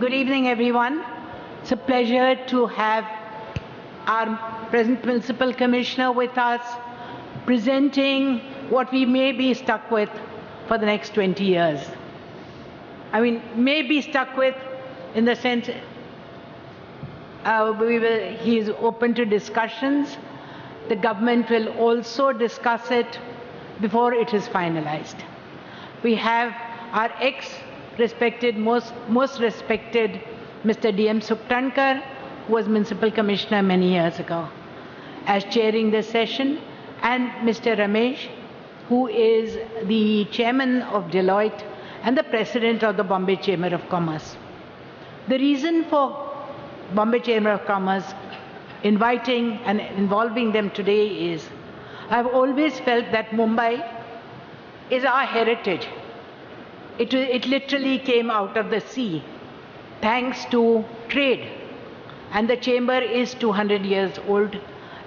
Good evening, everyone. It's a pleasure to have our present Principal Commissioner with us, presenting what we may be stuck with for the next 20 years. I mean, may be stuck with in the sense he is open to discussions. The government will also discuss it before it is finalized. We have our ex-respected, most respected Mr. D.M. Suktankar, who was Municipal Commissioner many years ago, as chairing this session, and Mr. Ramesh, who is the chairman of Deloitte and the president of the Bombay Chamber of Commerce. The reason for Bombay Chamber of Commerce inviting and involving them today is, I've always felt that Mumbai is our heritage. It literally came out of the sea, thanks to trade. And the chamber is 200 years old,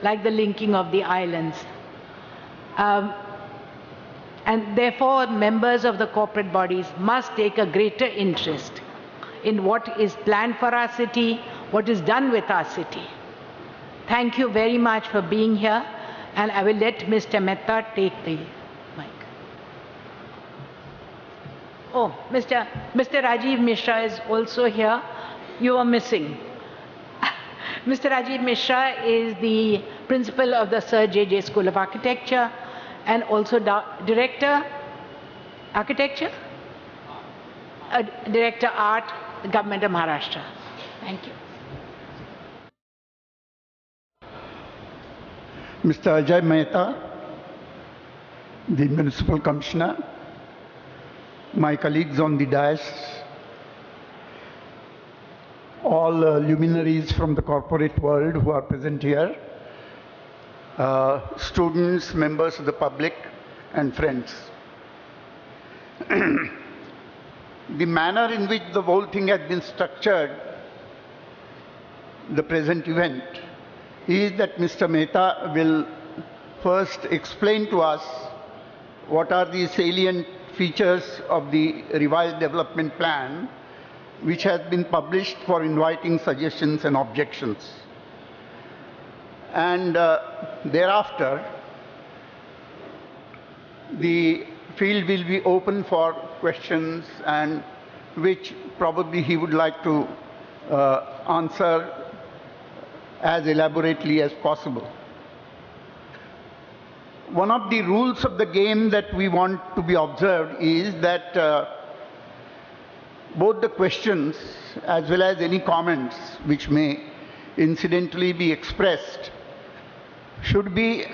like the linking of the islands. And therefore, members of the corporate bodies must take a greater interest in what is planned for our city, what is done with our city. Thank you very much for being here, and I will let Mr. Mehta take the mic. Oh, Mr. Rajiv Mishra is also here. You are missing. Mr. Rajiv Mishra is the principal of the Sir J.J. School of Architecture and also Director Architecture? Director Art, Government of Maharashtra. Thank you. Mr. Ajay Mehta, the Municipal Commissioner, my colleagues on the dais, all luminaries from the corporate world who are present here, students, members of the public, and friends. The manner in which the whole thing has been structured, the present event, is that Mr. Mehta will first explain to us what are the salient features of the revised development plan, which has been published for inviting suggestions and objections. And thereafter, the field will be open for questions, and which probably he would like to answer as elaborately as possible. One of the rules of the game that we want to be observed is that both the questions as well as any comments which may incidentally be expressed should be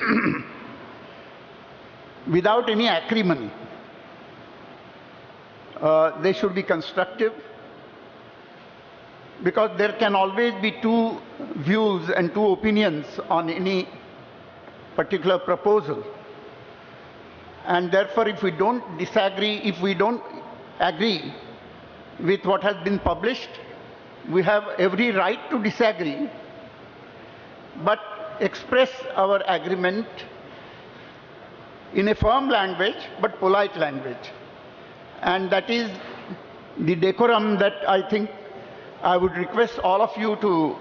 without any acrimony. They should be constructive, because there can always be two views and two opinions on any particular proposal. And therefore, if we don't disagree, if we don't agree with what has been published, we have every right to disagree, but express our agreement in a firm language, but polite language. And that is the decorum that I think I would request all of you to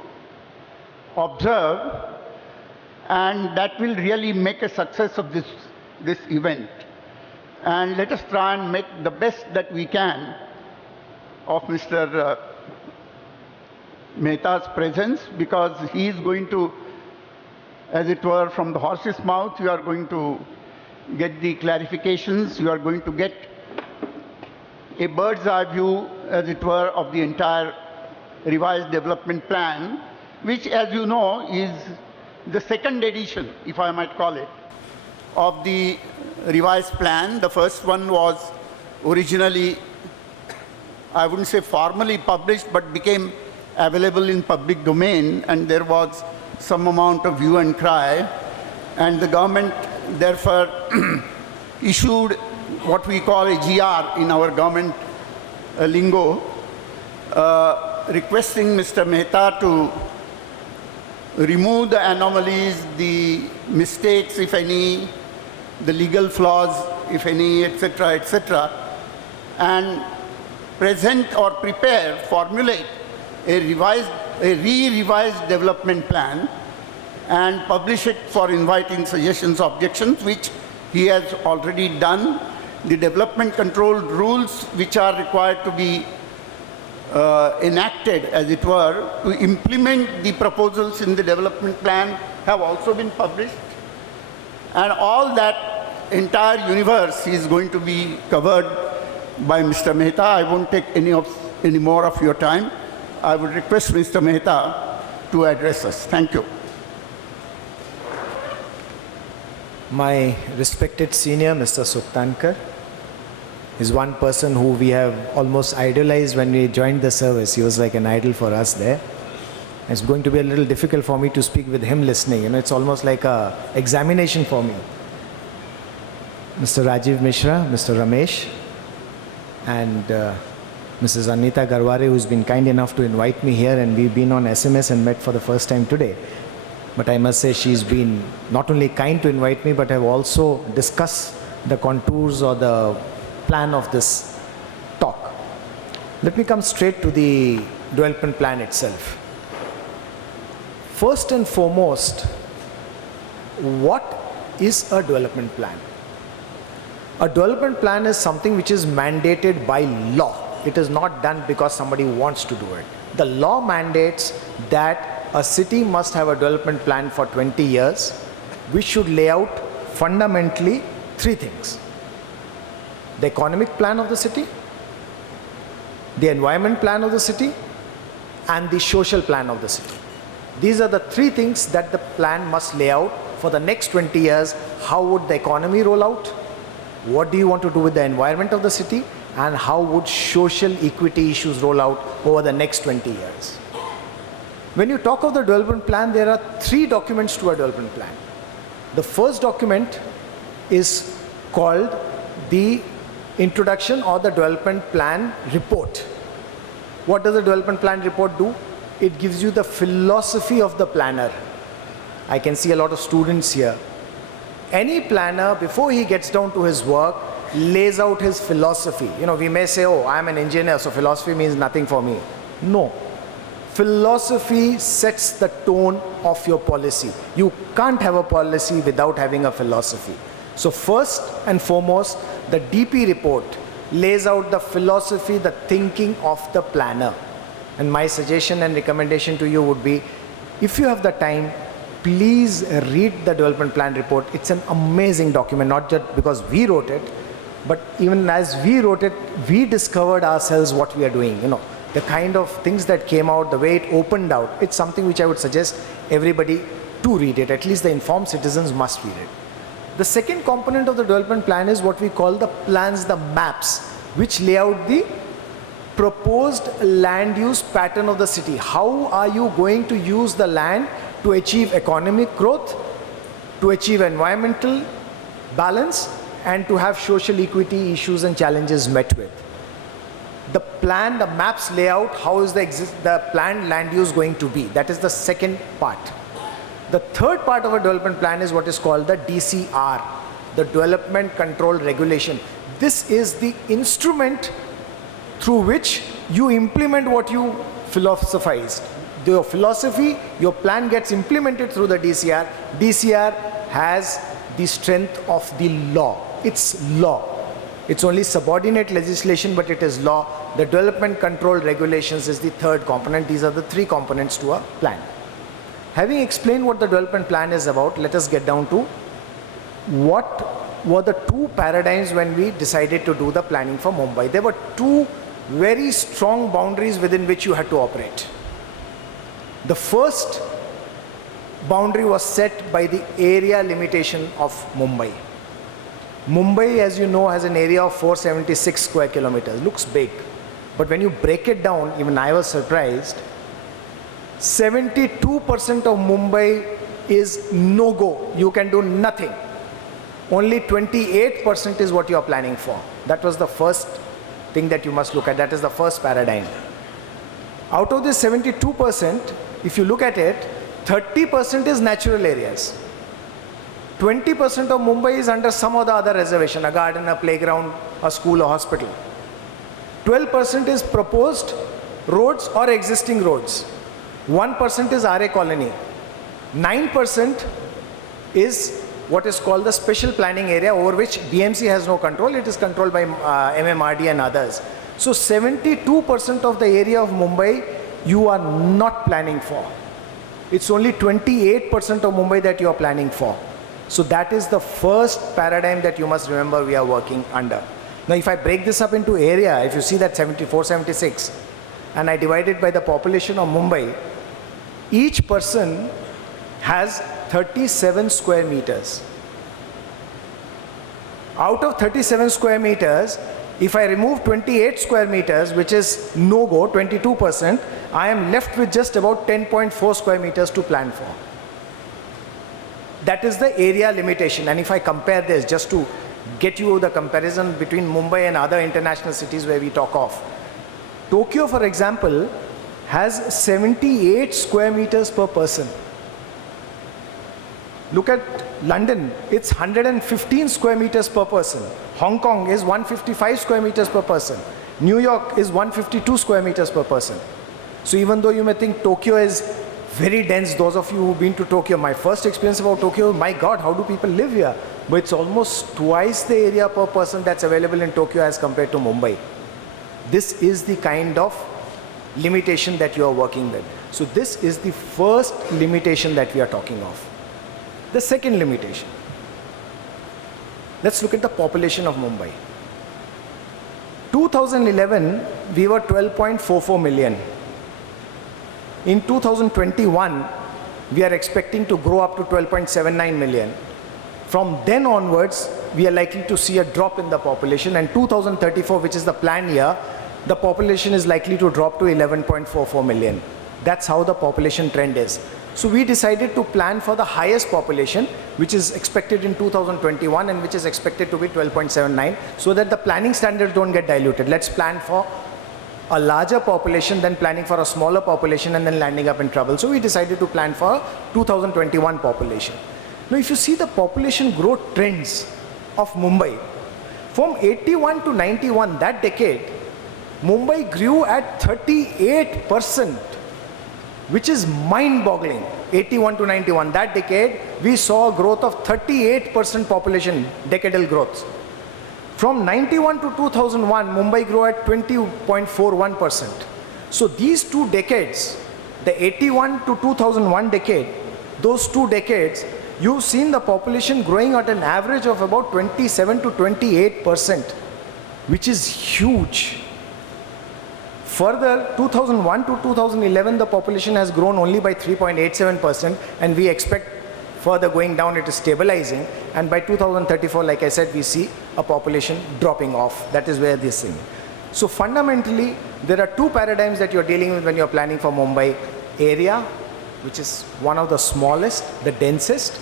observe, and that will really make a success of this event. And let us try and make the best that we can of Mr. Mehta's presence, because he is going to, as it were, from the horse's mouth, you are going to get the clarifications, you are going to get a bird's eye view, as it were, of the entire revised development plan, which, as you know, is the second edition, if I might call it, of the revised plan. The first one was originally, I wouldn't say formally published, but became available in public domain, and there was some amount of hue and cry, and the government therefore issued what we call a GR in our government lingo, requesting Mr. Mehta to remove the anomalies, the mistakes, if any, the legal flaws, if any, etc., etc., and present or prepare, formulate a re-revised development plan and publish it for inviting suggestions, objections, which he has already done. The development control rules which are required to be enacted, as it were, to implement the proposals in the development plan have also been published. And all that entire universe is going to be covered by Mr. Mehta. I won't take any more of your time. I would request Mr. Mehta to address us. Thank you. My respected senior, Mr. Suktankar, is one person who we have almost idolized when we joined the service. He was like an idol for us there. It's going to be a little difficult for me to speak with him listening. You know, it's almost like an examination for me. Mr. Rajiv Mishra, Mr. Ramesh, and Mrs. Anita Garware, who's been kind enough to invite me here, and we've been on SMS and met for the first time today. But I must say she's been not only kind to invite me, but have also discussed the contours or the plan of this talk. Let me come straight to the development plan itself. First and foremost, what is a development plan? A development plan is something which is mandated by law. It is not done because somebody wants to do it. The law mandates that a city must have a development plan for 20 years, which should lay out fundamentally three things: the economic plan of the city, the environment plan of the city, and the social plan of the city. These are the three things that the plan must lay out for the next 20 years. How would the economy roll out? What do you want to do with the environment of the city? And how would social equity issues roll out over the next 20 years? When you talk of the development plan, there are three documents to a development plan. The first document is called the introduction or the development plan report. What does the development plan report do? It gives you the philosophy of the planner. I can see a lot of students here. Any planner, before he gets down to his work, lays out his philosophy. You know, we may say, oh, I'm an engineer, so philosophy means nothing for me. No. Philosophy sets the tone of your policy. You can't have a policy without having a philosophy. So first and foremost, the DP report lays out the philosophy, the thinking of the planner. And my suggestion and recommendation to you would be, if you have the time, please read the development plan report. It's an amazing document, not just because we wrote it, but even as we wrote it, we discovered ourselves what we are doing. You know, the kind of things that came out, the way it opened out, it's something which I would suggest everybody to read it. At least the informed citizens must read it. The second component of the development plan is what we call the plans, the maps, which lay out the proposed land use pattern of the city. How are you going to use the land to achieve economic growth, to achieve environmental balance, and to have social equity issues and challenges met with? The plan, the maps lay out how is the planned land use going to be. That is the second part. The third part of a development plan is what is called the DCR, the Development Control Regulation. This is the instrument through which you implement what you philosophized. Your philosophy, your plan gets implemented through the DCR. DCR has the strength of the law. It's law. It's only subordinate legislation, but it is law. The Development Control Regulations is the third component. These are the three components to a plan. Having explained what the development plan is about, let us get down to what were the two paradigms when we decided to do the planning for Mumbai. There were two very strong boundaries within which you had to operate. The first boundary was set by the area limitation of Mumbai. Mumbai, as you know, has an area of 476 square kilometers. Looks big. But when you break it down, even I was surprised, 72% of Mumbai is no-go. You can do nothing. Only 28% is what you are planning for. That was the first thing that you must look at. That is the first paradigm. Out of this 72%, if you look at it, 30% is natural areas. 20% of Mumbai is under some or the other reservation, a garden, a playground, a school, a hospital. 12% is proposed roads or existing roads. 1% is RA colony. 9% is what is called the special planning area, over which BMC has no control. It is controlled by MMRD and others. So 72% of the area of Mumbai you are not planning for. It's only 28% of Mumbai that you are planning for. So that is the first paradigm that you must remember we are working under. Now if I break this up into area, if you see that 74, 76, and I divide it by the population of Mumbai, each person has 37 square meters. Out of 37 square meters, if I remove 28 square meters, which is no-go, 22%, I am left with just about 10.4 square meters to plan for. That is the area limitation. And if I compare this, just to get you the comparison between Mumbai and other international cities where we talk of, Tokyo, for example, has 78 square meters per person. Look at London, it's 115 square meters per person. Hong Kong is 155 square meters per person. New York is 152 square meters per person. So even though you may think Tokyo is very dense, those of you who've been to Tokyo, my first experience about Tokyo, my God, how do people live here? But it's almost twice the area per person that's available in Tokyo as compared to Mumbai. This is the kind of limitation that you are working with. So this is the first limitation that we are talking of. The second limitation. Let's look at the population of Mumbai. 2011, we were 12.44 million. In 2021, we are expecting to grow up to 12.79 million. From then onwards, we are likely to see a drop in the population, and 2034, which is the planned year, the population is likely to drop to 11.44 million. That's how the population trend is. So we decided to plan for the highest population, which is expected in 2021 and which is expected to be 12.79, so that the planning standards don't get diluted. Let's plan for a larger population than planning for a smaller population and then landing up in trouble. So we decided to plan for 2021 population. Now if you see the population growth trends of Mumbai, from 81 to 91, that decade, Mumbai grew at 38%, which is mind-boggling. 81 to 91, that decade, we saw a growth of 38% population, decadal growth. From 91 to 2001, Mumbai grew at 20.41%. So these two decades, the 81 to 2001 decade, those 2 decades, you've seen the population growing at an average of about 27 to 28%, which is huge. Further, 2001 to 2011, the population has grown only by 3.87%, and we expect further going down, it is stabilizing, and by 2034, like I said, we see a population dropping off. That is where this thing. So fundamentally, there are 2 paradigms that you're dealing with when you're planning for Mumbai. Area, which is one of the smallest, the densest,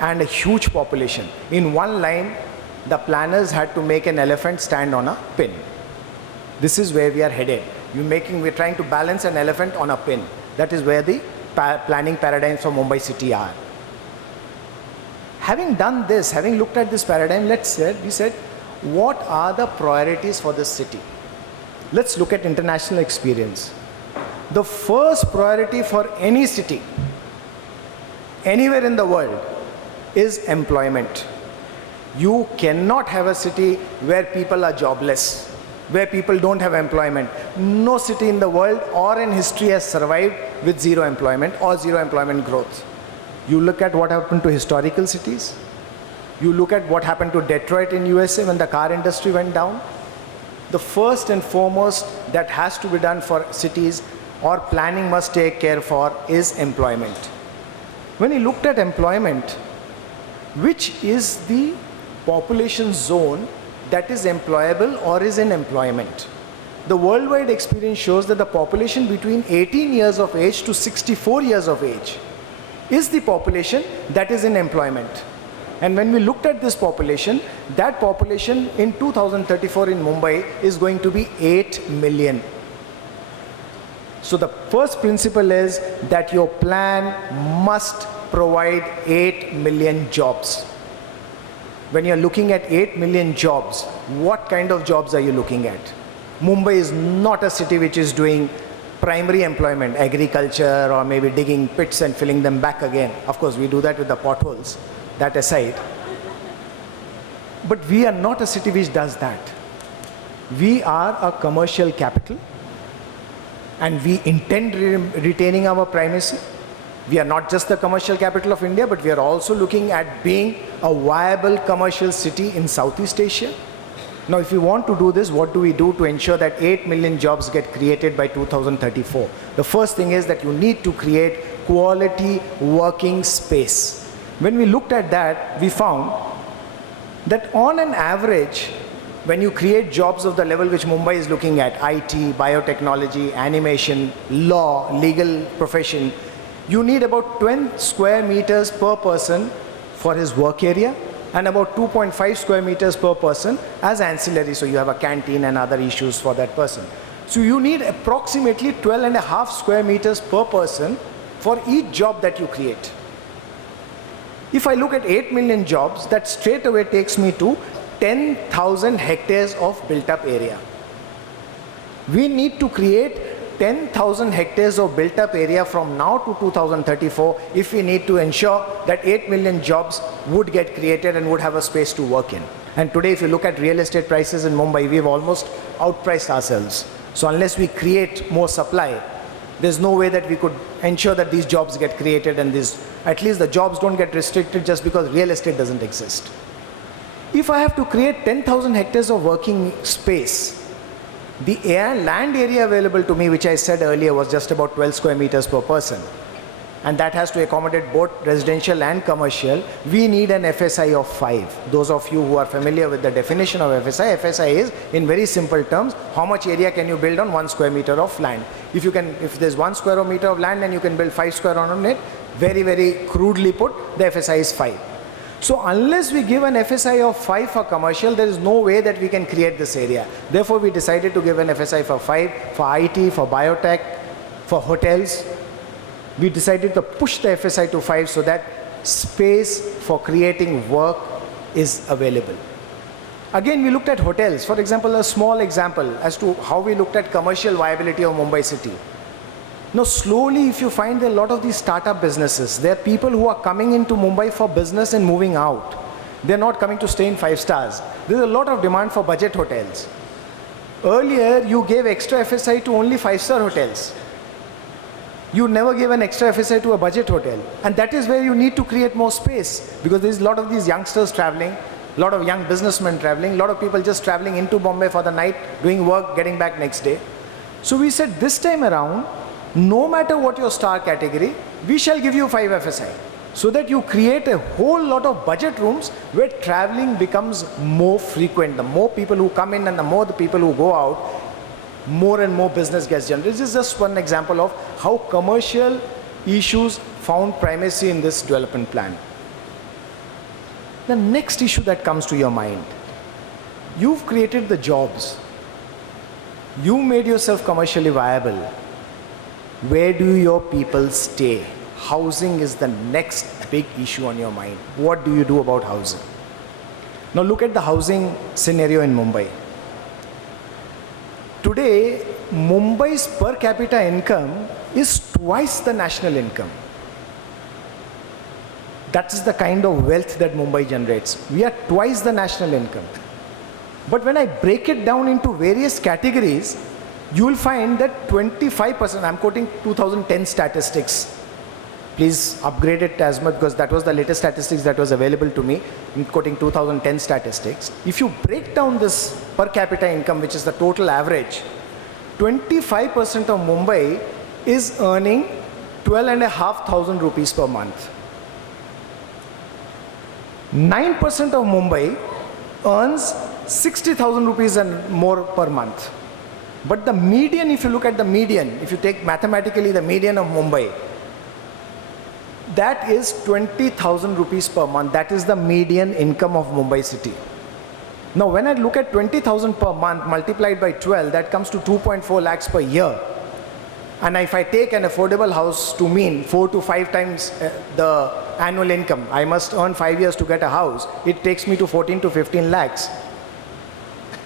and a huge population. In one line, the planners had to make an elephant stand on a pin. This is where we are headed. We're trying to balance an elephant on a pin. That is where the planning paradigms for Mumbai city are. Having done this, having looked at this paradigm, we said, what are the priorities for this city? Let's look at international experience. The first priority for any city, anywhere in the world, is employment. You cannot have a city where people are jobless, where people don't have employment. No city in the world or in history has survived with zero employment or zero employment growth. You look at what happened to historical cities. You look at what happened to Detroit in USA when the car industry went down. The first and foremost that has to be done for cities or planning must take care for is employment. When you looked at employment, which is the population zone that is employable or is in employment? The worldwide experience shows that the population between 18 years of age to 64 years of age is the population that is in employment. And when we looked at this population, that population in 2034 in Mumbai is going to be 8 million. So the first principle is that your plan must provide 8 million jobs. When you're looking at 8 million jobs, what kind of jobs are you looking at? Mumbai is not a city which is doing primary employment, agriculture, or maybe digging pits and filling them back again. Of course, we do that with the potholes, that aside. But we are not a city which does that. We are a commercial capital, and we intend retaining our primacy. We are not just the commercial capital of India, but we are also looking at being a viable commercial city in Southeast Asia. Now, if we want to do this, what do we do to ensure that 8 million jobs get created by 2034? The first thing is that you need to create quality working space. When we looked at that, we found that on an average, when you create jobs of the level which Mumbai is looking at, IT, biotechnology, animation, law, legal profession, you need about 20 square meters per person for his work area, and about 2.5 square meters per person as ancillary. So you have a canteen and other issues for that person. So you need approximately 12.5 square meters per person for each job that you create. If I look at 8 million jobs, that straight away takes me to 10,000 hectares of built up area. We need to create 10,000 hectares of built up area from now to 2034 if we need to ensure that 8 million jobs would get created and would have a space to work in. And today, if you look at real estate prices in Mumbai, we've almost outpriced ourselves. So unless we create more supply, there's no way that we could ensure that these jobs get created and at least the jobs don't get restricted just because real estate doesn't exist. If I have to create 10,000 hectares of working space, the land area available to me, which I said earlier, was just about 12 square meters per person. And that has to accommodate both residential and commercial. We need an FSI of 5. Those of you who are familiar with the definition of FSI, FSI is, in very simple terms, how much area can you build on 1 square meter of land. If there's 1 square meter of land and you can build 5 square on it, very, very crudely put, the FSI is 5. So unless we give an FSI of 5 for commercial, there is no way that we can create this area. Therefore, we decided to give an FSI for 5, for IT, for biotech, for hotels. We decided to push the FSI to 5 so that space for creating work is available. Again, we looked at hotels. For example, a small example as to how we looked at commercial viability of Mumbai city. Now, slowly, if you find a lot of these startup businesses, there are people who are coming into Mumbai for business and moving out. They're not coming to stay in 5 stars. There's a lot of demand for budget hotels. Earlier, you gave extra FSI to only 5-star hotels. You never gave an extra FSI to a budget hotel. And that is where you need to create more space, because there's a lot of these youngsters traveling, a lot of young businessmen traveling, a lot of people just traveling into Bombay for the night, doing work, getting back next day. So we said this time around, no matter what your star category, we shall give you 5 FSI, so that you create a whole lot of budget rooms where traveling becomes more frequent. The more people who come in and the more the people who go out, more and more business gets generated. This is just one example of how commercial issues found primacy in this development plan. The next issue that comes to your mind, you've created the jobs. You made yourself commercially viable. Where do your people stay? Housing is the next big issue on your mind. What do you do about housing? Now look at the housing scenario in Mumbai. Today, Mumbai's per capita income is twice the national income. That is the kind of wealth that Mumbai generates. We are twice the national income. But when I break it down into various categories, you will find that 25%, I'm quoting 2010 statistics. Please upgrade it as much, because that was the latest statistics that was available to me. I'm quoting 2010 statistics. If you break down this per capita income, which is the total average, 25% of Mumbai is earning 12,500 rupees per month. 9% of Mumbai earns 60,000 rupees and more per month. But the median, if you look at the median, if you take mathematically the median of Mumbai, that is 20,000 rupees per month. That is the median income of Mumbai city. Now, when I look at 20,000 per month multiplied by 12, that comes to 2.4 lakhs per year. And if I take an affordable house to mean 4 to 5 times the annual income, I must earn 5 years to get a house, it takes me to 14 to 15 lakhs.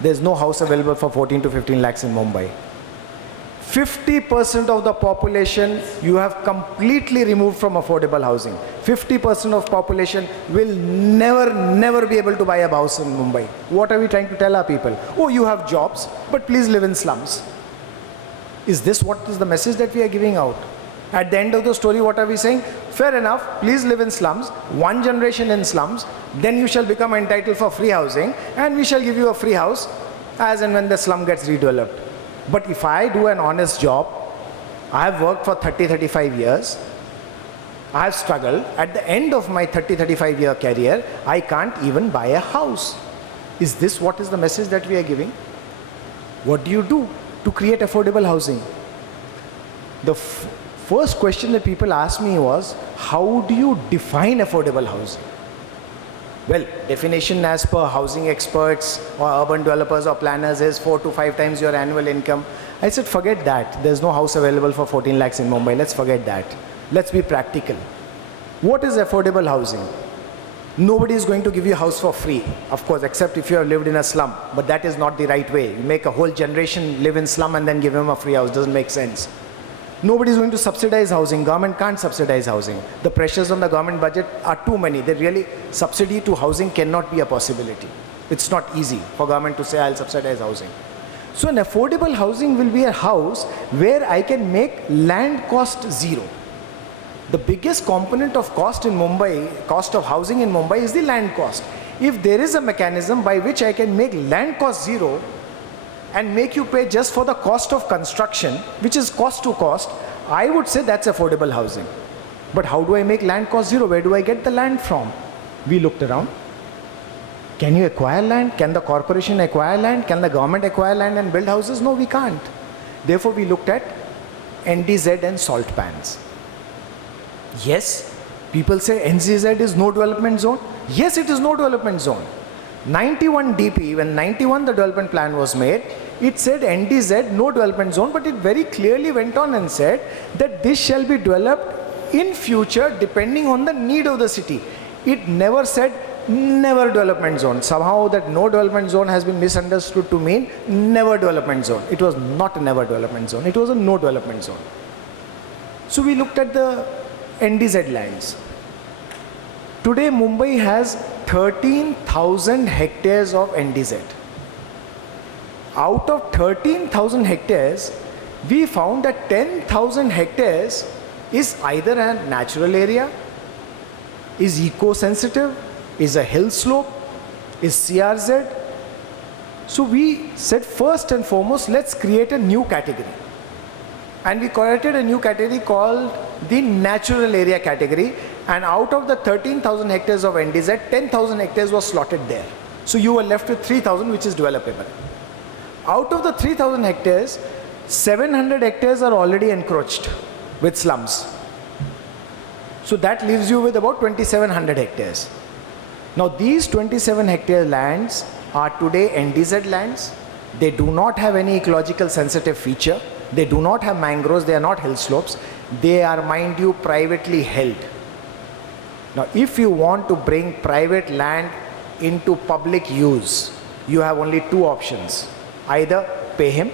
There's no house available for 14 to 15 lakhs in Mumbai. 50% of the population you have completely removed from affordable housing. 50% of population will never be able to buy a house in Mumbai. What are we trying to tell our people? Oh, you have jobs, but please live in slums. Is this what is the message that we are giving out? At the end of the story, what are we saying? Fair enough, please live in slums, one generation in slums, then you shall become entitled for free housing, and we shall give you a free house as and when the slum gets redeveloped. But if I do an honest job, I have worked for 30-35 years, I have struggled, at the end of my 30-35 year career, I can't even buy a house. Is this what is the message that we are giving? What do you do to create affordable housing? The first question that people asked me was, how do you define affordable housing? Well, definition as per housing experts or urban developers or planners is 4 to 5 times your annual income. I said, forget that. There's no house available for 14 lakhs in Mumbai. Let's forget that. Let's be practical. What is affordable housing? Nobody is going to give you a house for free, of course, except if you have lived in a slum. But that is not the right way. You make a whole generation live in slum and then give them a free house. Doesn't make sense. Nobody is going to subsidize housing. Government can't subsidize housing. The pressures on the government budget are too many. Subsidy to housing cannot be a possibility. It's not easy for government to say, I'll subsidize housing. So an affordable housing will be a house where I can make land cost zero. The biggest component of cost in Mumbai, cost of housing in Mumbai, is the land cost. If there is a mechanism by which I can make land cost zero, and make you pay just for the cost of construction, which is cost to cost, I would say that's affordable housing. But how do I make land cost zero? Where do I get the land from? We looked around. Can you acquire land? Can the corporation acquire land? Can the government acquire land and build houses? No, we can't. Therefore, we looked at NDZ and salt pans. Yes, people say NDZ is no development zone. Yes, it is no development zone. 91 DP, when 91 the development plan was made, it said NDZ, no development zone, but it very clearly went on and said that this shall be developed in future depending on the need of the city. It never said never development zone. Somehow that no development zone has been misunderstood to mean never development zone. It was not a never development zone, it was a no development zone. So we looked at the NDZ lands. Today Mumbai has 13,000 hectares of NDZ. Out of 13,000 hectares, we found that 10,000 hectares is either a natural area, is eco-sensitive, is a hill slope, is CRZ. So we said first and foremost, let's create a new category. And we created a new category called the natural area category. And out of the 13,000 hectares of NDZ, 10,000 hectares was slotted there. So you were left with 3,000, which is developable. Out of the 3,000 hectares, 700 hectares are already encroached with slums. So that leaves you with about 2,700 hectares. Now these 27 hectare lands are today NDZ lands. They do not have any ecological sensitive feature. They do not have mangroves. They are not hill slopes. They are, mind you, privately held. Now, if you want to bring private land into public use, you have only two options. Either pay him,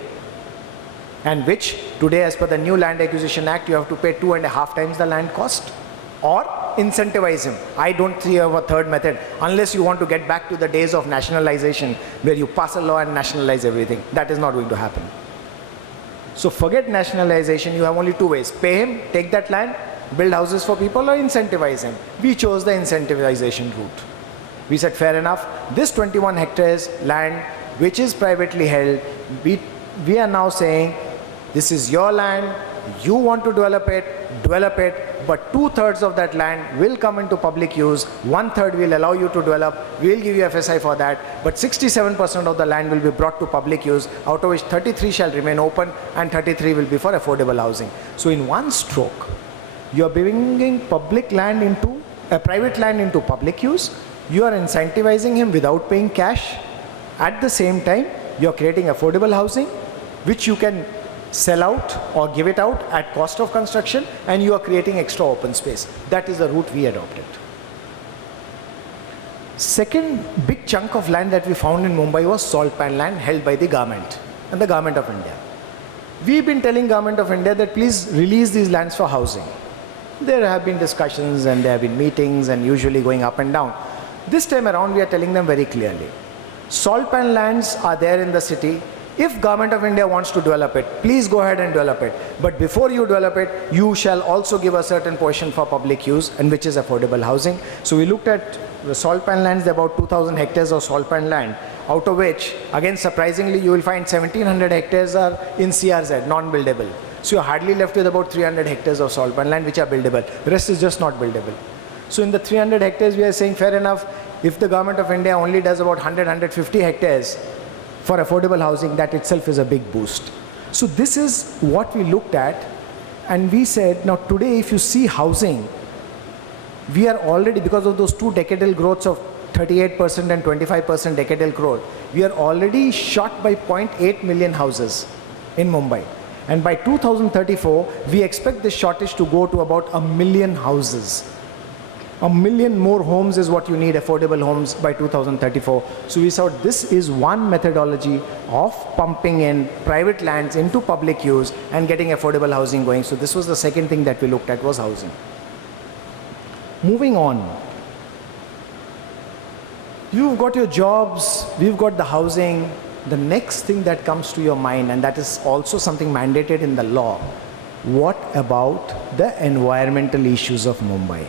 and which today as per the new Land Acquisition Act, you have to pay 2.5 times the land cost, or incentivize him. I don't see a third method, unless you want to get back to the days of nationalization, where you pass a law and nationalize everything. That is not going to happen. So forget nationalization, you have only two ways. Pay him, take that land, build houses for people, or incentivize him. We chose the incentivization route. We said, fair enough, this 21 hectares land, which is privately held, we are now saying, this is your land, you want to develop it, but 2/3 of that land will come into public use, 1/3 will allow you to develop, we'll give you FSI for that, but 67% of the land will be brought to public use, out of which 33 shall remain open and 33 will be for affordable housing. So in one stroke, you are bringing public land into, private land into public use, you are incentivizing him without paying cash. At the same time, you are creating affordable housing, which you can sell out or give it out at cost of construction, and you are creating extra open space. That is the route we adopted. Second big chunk of land that we found in Mumbai was salt pan land held by the government and the government of India. We've been telling government of India that please release these lands for housing. There have been discussions and there have been meetings and usually going up and down. This time around we are telling them very clearly. Salt pan lands are there in the city. If government of India wants to develop it, please go ahead and develop it. But before you develop it, you shall also give a certain portion for public use, and which is affordable housing. So we looked at the salt pan lands, about 2,000 hectares of salt pan land, out of which, again surprisingly, you will find 1,700 hectares are in CRZ, non-buildable. So you're hardly left with about 300 hectares of salt pan land which are buildable. The rest is just not buildable. So in the 300 hectares, we are saying fair enough, if the government of India only does about 100-150 hectares for affordable housing, that itself is a big boost. So this is what we looked at, and we said, now today if you see housing, we are already, because of those two decadal growths of 38% and 25% decadal growth, we are already short by 0.8 million houses in Mumbai. And by 2034, we expect this shortage to go to about 1 million houses. 1 million more homes is what you need, affordable homes, by 2034. So we saw this is one methodology of pumping in private lands into public use and getting affordable housing going. So this was the second thing that we looked at, was housing. Moving on. You've got your jobs, we've got the housing. The next thing that comes to your mind, and that is also something mandated in the law, what about the environmental issues of Mumbai?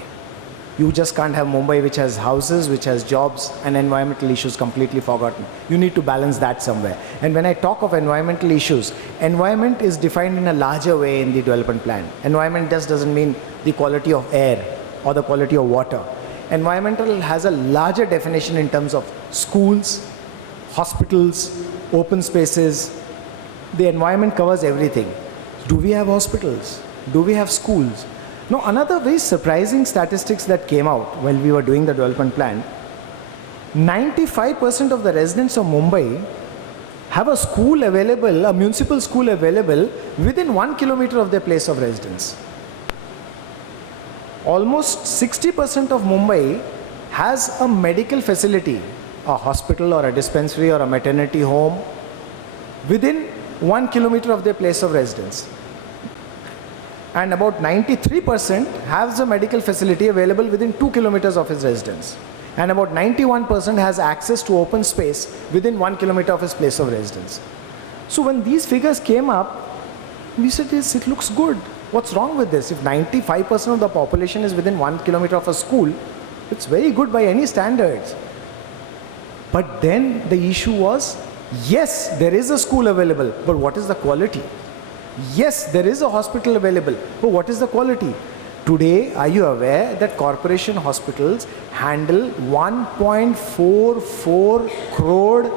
You just can't have Mumbai which has houses, which has jobs, and environmental issues completely forgotten. You need to balance that somewhere. And when I talk of environmental issues, environment is defined in a larger way in the development plan. Environment just doesn't mean the quality of air or the quality of water. Environmental has a larger definition in terms of schools, hospitals, open spaces. The environment covers everything. Do we have hospitals? Do we have schools? Now, another very surprising statistics that came out while we were doing the development plan, 95% of the residents of Mumbai have a school available, a municipal school available within 1 kilometer of their place of residence. Almost 60% of Mumbai has a medical facility, a hospital or a dispensary or a maternity home within 1 kilometer of their place of residence. And about 93% has a medical facility available within 2 kilometers of his residence. And about 91% has access to open space within 1 kilometer of his place of residence. So when these figures came up, we said, yes, it looks good. What's wrong with this? If 95% of the population is within 1 kilometer of a school, it's very good by any standards. But then the issue was, yes, there is a school available, but what is the quality? Yes, there is a hospital available, but what is the quality? Today, are you aware that corporation hospitals handle 1.44 crore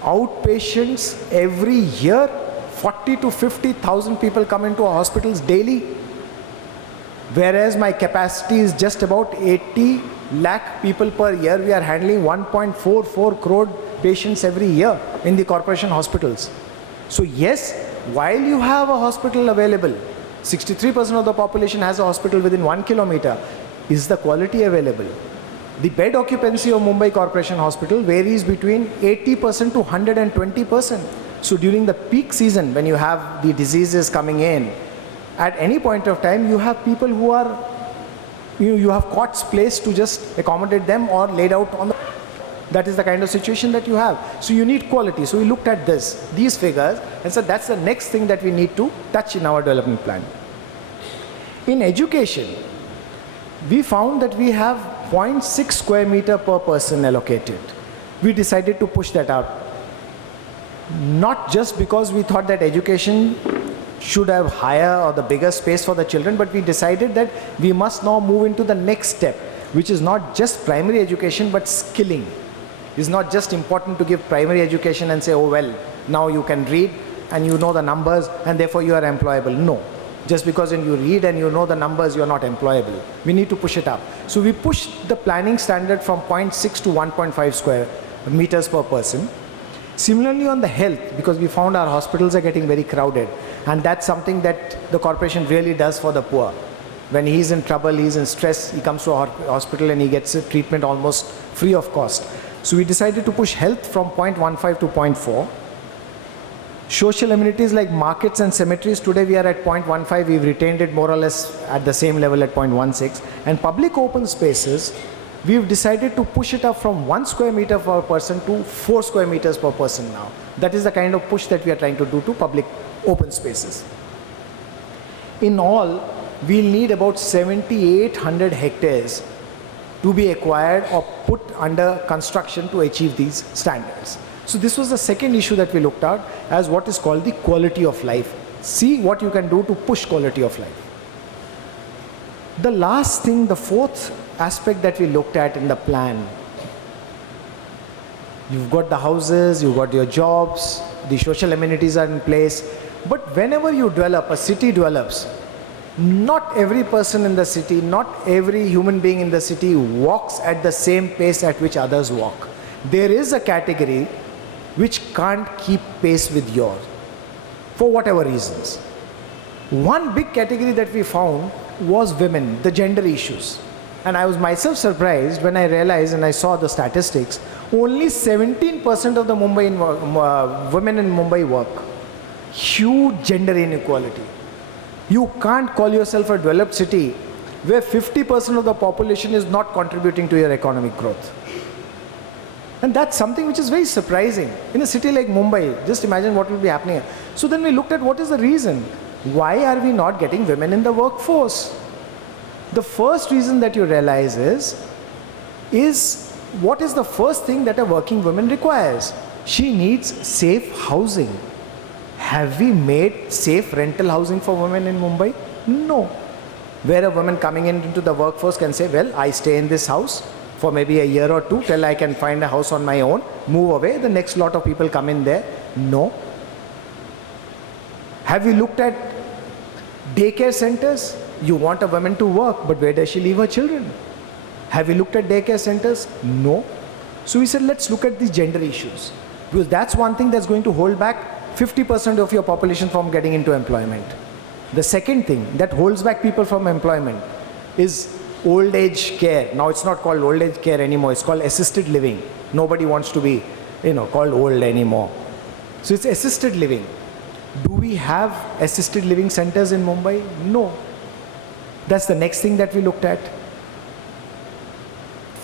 outpatients every year? 40 to 50,000 people come into our hospitals daily, whereas my capacity is just about 80 lakh people per year. We are handling 1.44 crore patients every year in the corporation hospitals. So yes, while you have a hospital available, 63% of the population has a hospital within 1 kilometer, is the quality available? The bed occupancy of Mumbai Corporation Hospital varies between 80% to 120%. So during the peak season, when you have the diseases coming in, at any point of time, you have people who are, you have cots placed to just accommodate them or laid out on the... That is the kind of situation that you have. So you need quality. So we looked at these figures, and said that's the next thing that we need to touch in our development plan. In education, we found that we have 0.6 square meter per person allocated. We decided to push that up. Not just because we thought that education should have higher or the bigger space for the children, but we decided that we must now move into the next step, which is not just primary education, but skilling. It's not just important to give primary education and say, oh well, now you can read and you know the numbers and therefore you are employable. No. Just because you read and you know the numbers, you are not employable. We need to push it up. So we pushed the planning standard from 0.6 to 1.5 square meters per person. Similarly on the health, because we found our hospitals are getting very crowded, and that's something that the corporation really does for the poor. When he's in trouble, he's in stress, he comes to our hospital and he gets a treatment almost free of cost. So we decided to push health from 0.15 to 0.4. Social amenities like markets and cemeteries, today we are at 0.15, we've retained it more or less at the same level at 0.16. And public open spaces, we've decided to push it up from 1 square meter per person to 4 square meters per person now. That is the kind of push that we are trying to do to public open spaces. In all, we'll need about 7,800 hectares to be acquired or put under construction to achieve these standards. So this was the second issue that we looked at as what is called the quality of life. See what you can do to push quality of life. The last thing, the fourth aspect that we looked at in the plan, you've got the houses, you've got your jobs, the social amenities are in place, but whenever you develop, a city develops, not every person in the city, not every human being in the city walks at the same pace at which others walk. There is a category which can't keep pace with yours, for whatever reasons. One big category that we found was women, the gender issues. And I was myself surprised when I realized and I saw the statistics, only 17% of the women in Mumbai work. Huge gender inequality. You can't call yourself a developed city where 50% of the population is not contributing to your economic growth. And that's something which is very surprising. In a city like Mumbai, just imagine what will be happening. So then we looked at what is the reason. Why are we not getting women in the workforce? The first reason that you realize is what is the first thing that a working woman requires? She needs safe housing. Have we made safe rental housing for women in Mumbai? No. Where a woman coming into the workforce can say, well, I stay in this house for maybe a year or two till I can find a house on my own, move away, the next lot of people come in there. No. Have we looked at daycare centers? You want a woman to work, but where does she leave her children? Have we looked at daycare centers? No. So we said, let's look at these gender issues. Because that's one thing that's going to hold back 50% of your population from getting into employment. The second thing that holds back people from employment is old age care. Now it's not called old age care anymore, it's called assisted living. Nobody wants to be, called old anymore. So it's assisted living. Do we have assisted living centers in Mumbai? No. That's the next thing that we looked at.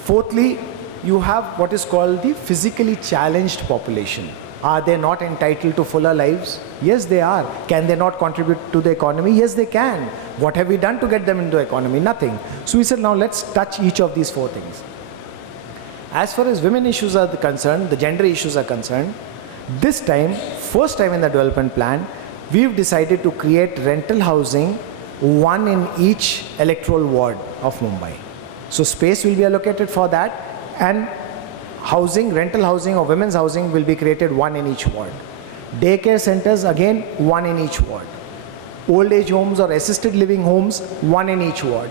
Fourthly, you have what is called the physically challenged population. Are they not entitled to fuller lives? Yes, they are. Can they not contribute to the economy? Yes, they can. What have we done to get them into the economy? Nothing. So we said, now let's touch each of these four things. As far as women issues are concerned, the gender issues are concerned, this time, first time in the development plan, we've decided to create rental housing, one in each electoral ward of Mumbai. So space will be allocated for that, and housing, rental housing or women's housing will be created one in each ward. Daycare centers, again, one in each ward. Old age homes or assisted living homes, one in each ward.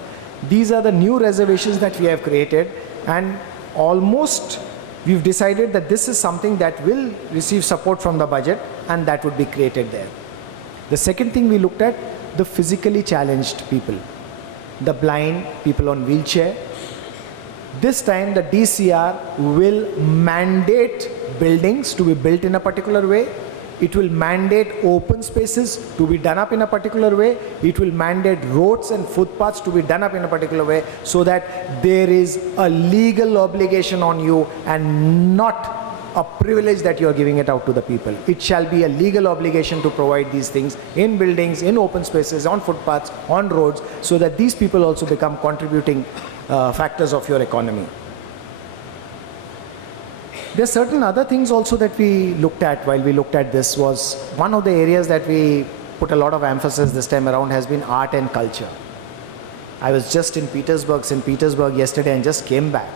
These are the new reservations that we have created, and almost we've decided that this is something that will receive support from the budget, and that would be created there. The second thing we looked at, the physically challenged people, the blind, people on wheelchair. This time the DCR will mandate buildings to be built in a particular way. It will mandate open spaces to be done up in a particular way. It will mandate roads and footpaths to be done up in a particular way, so that there is a legal obligation on you and not a privilege that you are giving it out to the people. It shall be a legal obligation to provide these things in buildings, in open spaces, on footpaths, on roads, so that these people also become contributing factors of your economy. There are certain other things also that we looked at while we looked at this. Was one of the areas that we put a lot of emphasis this time around has been art and culture. I was just in St. Petersburg yesterday and just came back.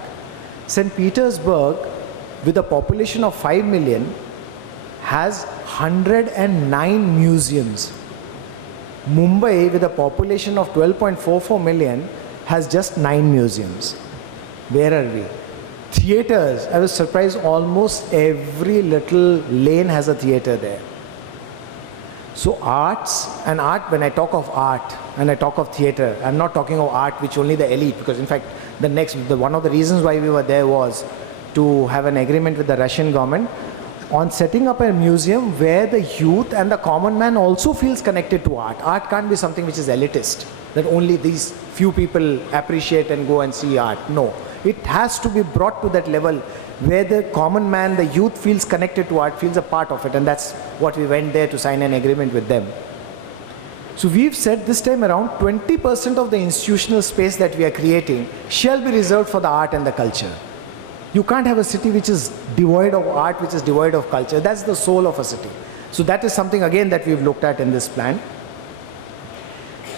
St. Petersburg, with a population of 5 million, has 109 museums. Mumbai, with a population of 12.44 million, has just 9 museums. Where are we? Theaters, I was surprised, almost every little lane has a theater there. So arts, and art, when I talk of art and I talk of theater, I'm not talking of art which only the elite, because in fact one of the reasons why we were there was to have an agreement with the Russian government on setting up a museum where the youth and the common man also feels connected to art. Art can't be something which is elitist, that only these few people appreciate and go and see art. No, it has to be brought to that level where the common man, the youth feels connected to art, feels a part of it, and that's what we went there to sign an agreement with them. So we've said this time around 20% of the institutional space that we are creating shall be reserved for the art and the culture. You can't have a city which is devoid of art, which is devoid of culture. That's the soul of a city. So that is something again that we've looked at in this plan.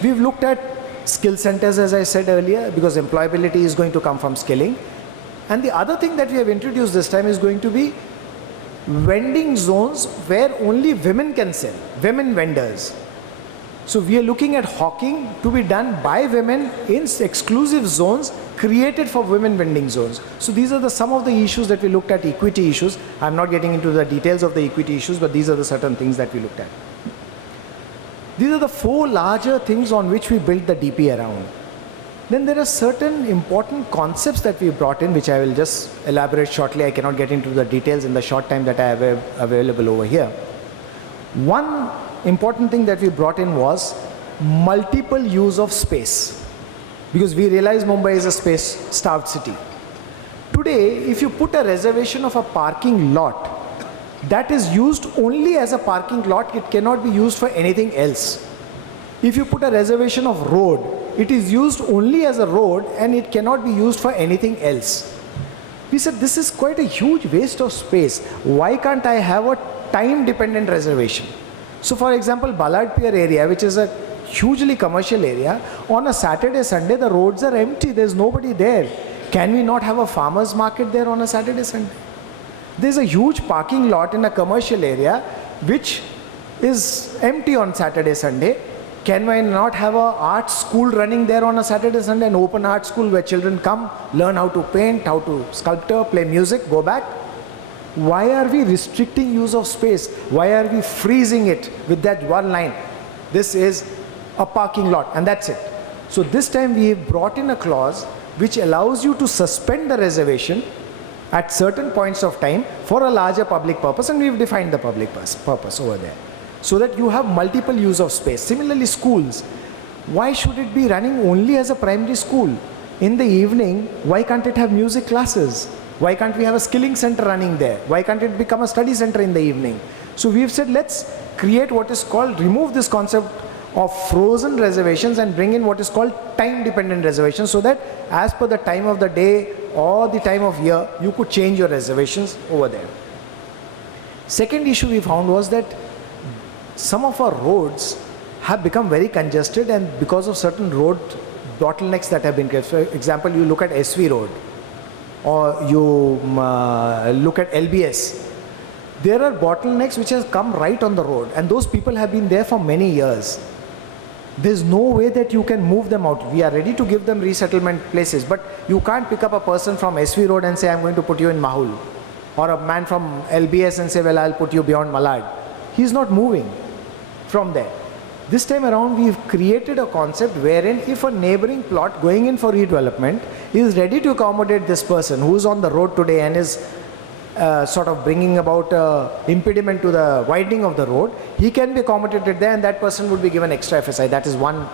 We've looked at skill centers, as I said earlier, because employability is going to come from skilling. And the other thing that we have introduced this time is going to be vending zones where only women can sell, women vendors. So we are looking at hawking to be done by women in exclusive zones created for women vending zones. So these are some of the issues that we looked at, equity issues. I'm not getting into the details of the equity issues, but these are the certain things that we looked at. These are the 4 larger things on which we built the DP around. Then there are certain important concepts that we brought in, which I will just elaborate shortly. I cannot get into the details in the short time that I have available over here. One important thing that we brought in was multiple use of space, because we realize Mumbai is a space-starved city. Today, if you put a reservation of a parking lot that is used only as a parking lot, it cannot be used for anything else. If you put a reservation of road, it is used only as a road and it cannot be used for anything else. We said this is quite a huge waste of space. Why can't I have a time-dependent reservation? So for example, Ballard Pier area, which is a hugely commercial area, on a Saturday, Sunday, the roads are empty. There's nobody there. Can we not have a farmer's market there on a Saturday, Sunday? There's a huge parking lot in a commercial area which is empty on Saturday, Sunday. Can we not have an art school running there on a Saturday, Sunday, an open art school where children come, learn how to paint, how to sculpture, play music, go back? Why are we restricting use of space? Why are we freezing it with that one line? This is a parking lot and that's it. So this time we have brought in a clause which allows you to suspend the reservation at certain points of time for a larger public purpose, and we've defined the public purpose over there, so that you have multiple use of space. Similarly, schools, why should it be running only as a primary school? In the evening, why can't it have music classes? Why can't we have a skilling center running there? Why can't it become a study center in the evening? So we've said, let's create what is called, remove this concept of frozen reservations and bring in what is called time-dependent reservations, so that as per the time of the day or the time of year, you could change your reservations over there. Second issue we found was that some of our roads have become very congested, and because of certain road bottlenecks that have been created. For example, you look at SV Road or you look at LBS. There are bottlenecks which have come right on the road, and those people have been there for many years. There's no way that you can move them out. We are ready to give them resettlement places, but you can't pick up a person from SV Road and say, I'm going to put you in Mahul, or a man from LBS and say, well, I'll put you beyond Malad. He's not moving from there. This time around, we've created a concept wherein if a neighboring plot going in for redevelopment is ready to accommodate this person who's on the road today and is sort of bringing about impediment to the widening of the road, he can be accommodated there, and that person would be given extra FSI. That is one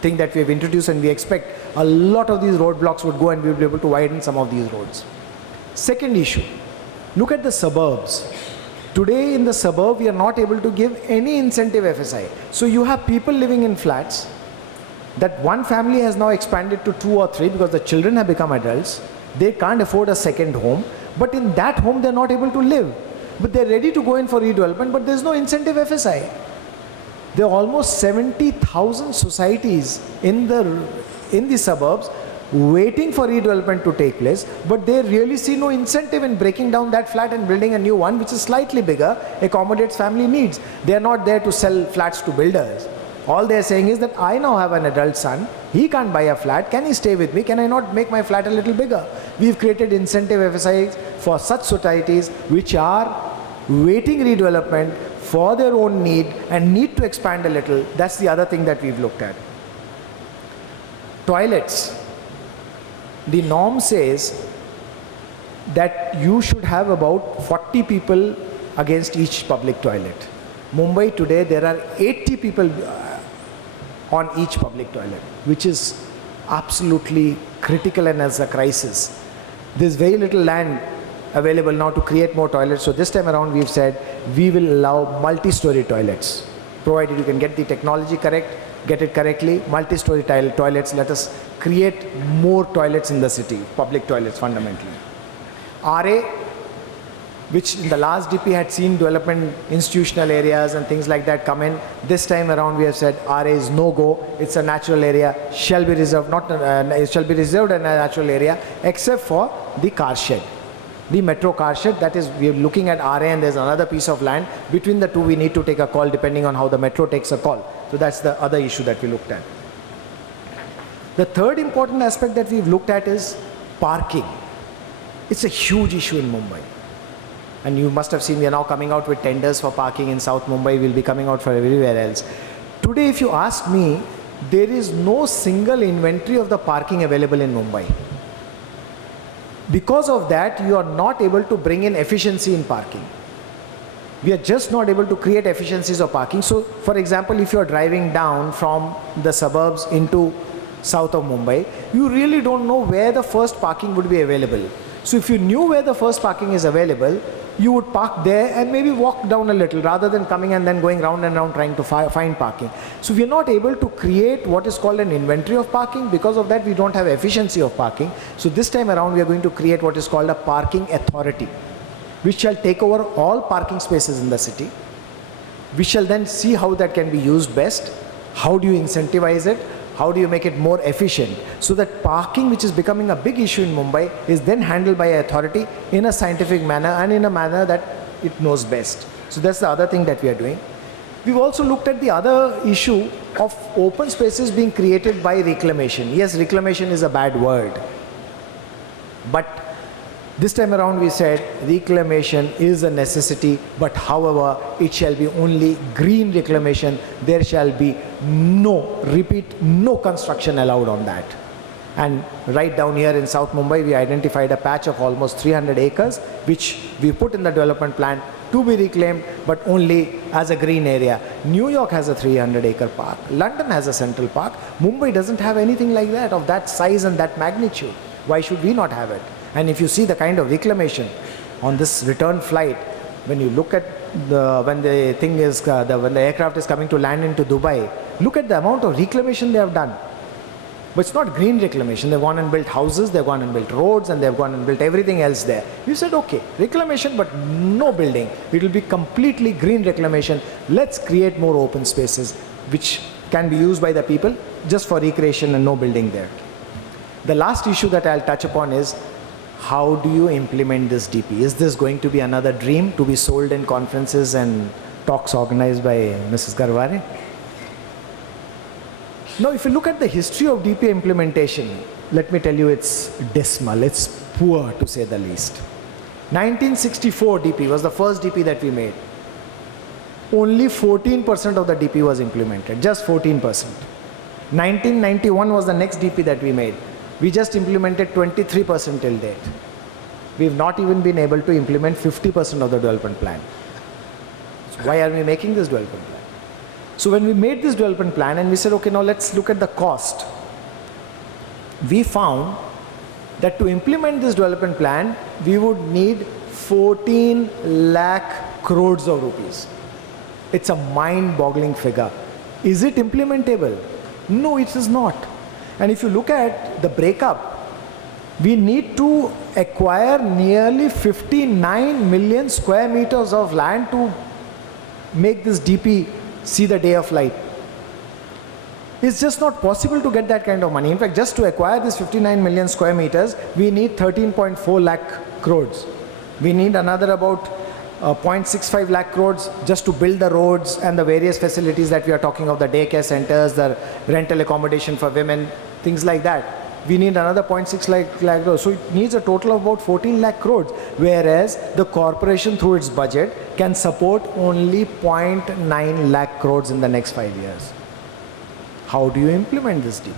thing that we have introduced, and we expect a lot of these roadblocks would go and we will be able to widen some of these roads. Second issue, look at the suburbs. Today in the suburb, we are not able to give any incentive FSI. So you have people living in flats that one family has now expanded to 2 or 3 because the children have become adults. They can't afford a second home, but in that home they're not able to live. But they're ready to go in for redevelopment, but there's no incentive FSI. There are almost 70,000 societies in the suburbs waiting for redevelopment to take place, but they really see no incentive in breaking down that flat and building a new one which is slightly bigger, accommodates family needs. They are not there to sell flats to builders. All they are saying is that I now have an adult son, he can't buy a flat, can he stay with me, can I not make my flat a little bigger? We've created incentive FSIs for such societies which are waiting redevelopment for their own need and need to expand a little. That's the other thing that we've looked at. Toilets. The norm says that you should have about 40 people against each public toilet. Mumbai today, there are 80 people on each public toilet, which is absolutely critical and as a crisis. There's very little land available now to create more toilets. So this time around we've said we will allow multi-story toilets, provided you can get the technology correct, get it correctly. Multi-story toilets, let us create more toilets in the city, public toilets fundamentally. RA, which in the last DP had seen development institutional areas and things like that come in. This time around we have said RA is no go. It's a natural area, shall be reserved, it shall be reserved in a natural area except for the car shed. The metro car shed, that is, we are looking at RA and there's another piece of land. Between the two we need to take a call depending on how the metro takes a call. So that's the other issue that we looked at. The third important aspect that we've looked at is parking. It's a huge issue in Mumbai. And you must have seen we are now coming out with tenders for parking in South Mumbai. We'll be coming out for everywhere else. Today, if you ask me, there is no single inventory of the parking available in Mumbai. Because of that, you are not able to bring in efficiency in parking. We are just not able to create efficiencies of parking. So, for example, if you are driving down from the suburbs into south of Mumbai, you really don't know where the first parking would be available. So if you knew where the first parking is available, you would park there and maybe walk down a little rather than coming and then going round and round trying to find parking. So we are not able to create what is called an inventory of parking. Because of that, we don't have efficiency of parking. So this time around, we are going to create what is called a parking authority, which shall take over all parking spaces in the city. We shall then see how that can be used best. How do you incentivize it? How do you make it more efficient so that parking, which is becoming a big issue in Mumbai, is then handled by an authority in a scientific manner and in a manner that it knows best. So that's the other thing that we are doing. We've also looked at the other issue of open spaces being created by reclamation. Yes, reclamation is a bad word, but this time around we said reclamation is a necessity, but however, it shall be only green reclamation. There shall be no construction allowed on that. And right down here in South Mumbai, we identified a patch of almost 300 acres, which we put in the development plan to be reclaimed, but only as a green area. New York has a 300-acre park. London has a central park. Mumbai doesn't have anything like that, of that size and that magnitude. Why should we not have it? And if you see the kind of reclamation on this return flight, when you look at when the aircraft is coming to land into Dubai, look at the amount of reclamation they have done. But it's not green reclamation. They've gone and built houses, they've gone and built roads, and they've gone and built everything else there. We said, okay, reclamation, but no building. It will be completely green reclamation. Let's create more open spaces, which can be used by the people just for recreation and no building there. The last issue that I'll touch upon is, how do you implement this DP? Is this going to be another dream to be sold in conferences and talks organized by Mrs. Garware? Now, if you look at the history of DP implementation, let me tell you, it's dismal, it's poor to say the least. 1964 DP was the first DP that we made. Only 14% of the DP was implemented, just 14%. 1991 was the next DP that we made. We just implemented 23% till date. We've not even been able to implement 50% of the development plan. So why are we making this development plan? So when we made this development plan and we said, okay, now let's look at the cost. We found that to implement this development plan, we would need 14 lakh crores of rupees. It's a mind-boggling figure. Is it implementable? No, it is not. And if you look at the breakup, we need to acquire nearly 59 million square meters of land to make this DP see the day of light. It's just not possible to get that kind of money. In fact, just to acquire this 59 million square meters, we need 13.4 lakh crores. We need another about 0.65 lakh crores just to build the roads and the various facilities that we are talking of, the daycare centers, the rental accommodation for women, things like that. we need another 0.6 lakh crores. So it needs a total of about 14 lakh crores, whereas the corporation through its budget can support only 0.9 lakh crores in the next 5 years. How do you implement this DP?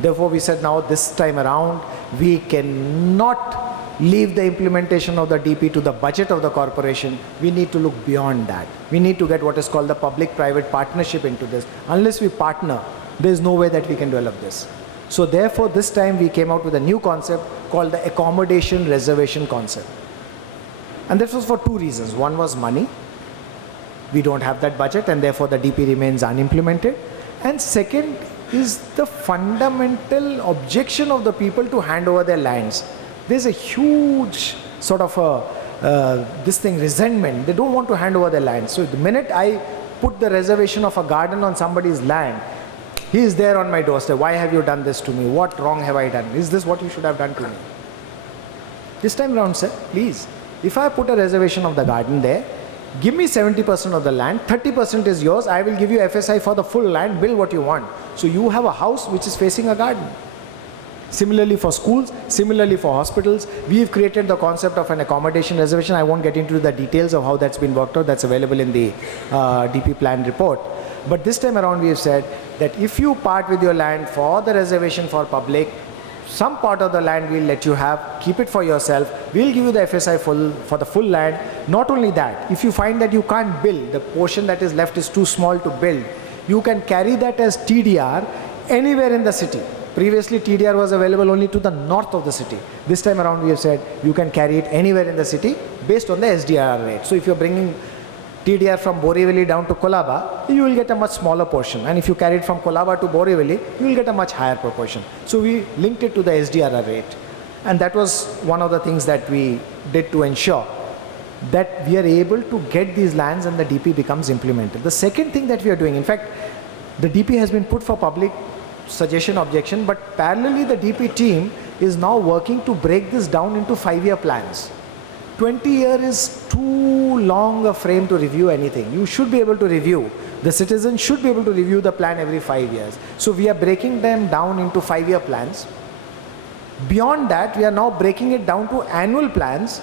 Therefore, we said now this time around, we cannot leave the implementation of the DP to the budget of the corporation. We need to look beyond that. We need to get what is called the public-private partnership into this. Unless we partner, there is no way that we can develop this. So therefore, this time we came out with a new concept called the accommodation reservation concept. And this was for two reasons. One was money. We don't have that budget, and therefore the DP remains unimplemented. And second is the fundamental objection of the people to hand over their lands. There's a huge sort of resentment. They don't want to hand over their land. So the minute I put the reservation of a garden on somebody's land, he is there on my doorstep. Why have you done this to me? What wrong have I done? Is this what you should have done to me? This time around, sir, please, if I put a reservation of the garden there, give me 70% of the land, 30% is yours, I will give you FSI for the full land, build what you want. So you have a house which is facing a garden. Similarly for schools, similarly for hospitals, we've created the concept of an accommodation reservation. I won't get into the details of how that's been worked out. That's available in the DP plan report. But this time around we have said that if you part with your land for the reservation for public, some part of the land we'll let you have, keep it for yourself, we'll give you the FSI for the full land. Not only that, if you find that you can't build, the portion that is left is too small to build, you can carry that as TDR anywhere in the city. Previously, TDR was available only to the north of the city. This time around, we have said you can carry it anywhere in the city based on the SDR rate. So if you're bringing TDR from Borivali down to Colaba, you will get a much smaller portion. And if you carry it from Colaba to Borivali, you will get a much higher proportion. So we linked it to the SDR rate. And that was one of the things that we did to ensure that we are able to get these lands and the DP becomes implemented. The second thing that we are doing, in fact, the DP has been put for public suggestion, objection, but parallelly the DP team is now working to break this down into 5-year plans. 20-year is too long a frame to review anything. You should be able to review. The citizen should be able to review the plan every 5 years. So we are breaking them down into 5-year plans. Beyond that, we are now breaking it down to annual plans,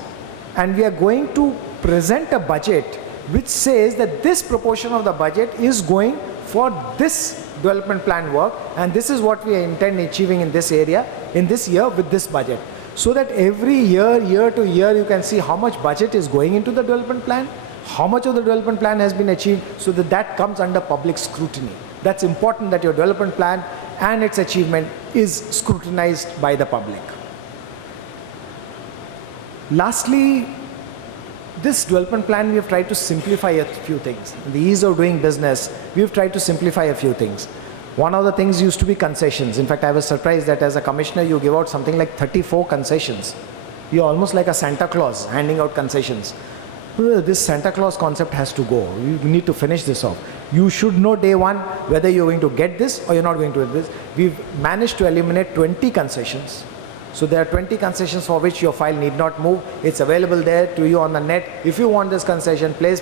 and we are going to present a budget which says that this proportion of the budget is going for this development plan work, and this is what we intend achieving in this area, in this year with this budget. So that every year, year to year, you can see how much budget is going into the development plan, how much of the development plan has been achieved, so that that comes under public scrutiny. That's important, that your development plan and its achievement is scrutinized by the public. Lastly, this development plan, we have tried to simplify a few things. In the ease of doing business, we have tried to simplify a few things. One of the things used to be concessions. In fact, I was surprised that as a commissioner, you give out something like 34 concessions. You're almost like a Santa Claus handing out concessions. This Santa Claus concept has to go. You need to finish this off. You should know day one whether you're going to get this or you're not going to get this. We've managed to eliminate 20 concessions. So there are 20 concessions for which your file need not move. It's available there to you on the net. If you want this concession, please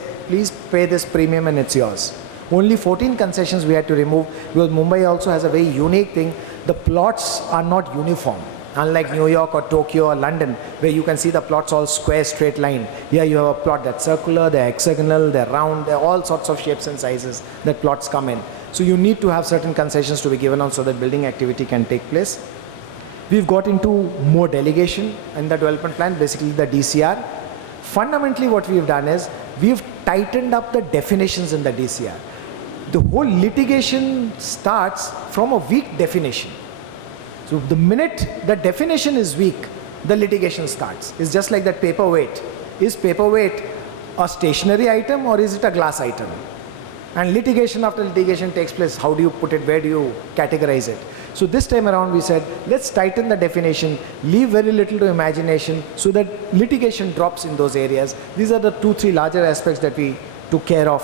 pay this premium and it's yours. Only 14 concessions we had to remove, because Mumbai also has a very unique thing. The plots are not uniform. Unlike New York or Tokyo or London, where you can see the plots all square, straight line. Here you have a plot that's circular, they're hexagonal, they're round, they're all sorts of shapes and sizes that plots come in. So you need to have certain concessions to be given out so that building activity can take place. We've got into more delegation in the development plan, basically the DCR. Fundamentally what we've done is, we've tightened up the definitions in the DCR. The whole litigation starts from a weak definition. So the minute the definition is weak, the litigation starts. It's just like that paperweight. Is paperweight a stationary item or is it a glass item? And litigation after litigation takes place. How do you put it? Where do you categorize it? So this time around we said, let's tighten the definition, leave very little to imagination so that litigation drops in those areas. These are the 2-3 larger aspects that we took care of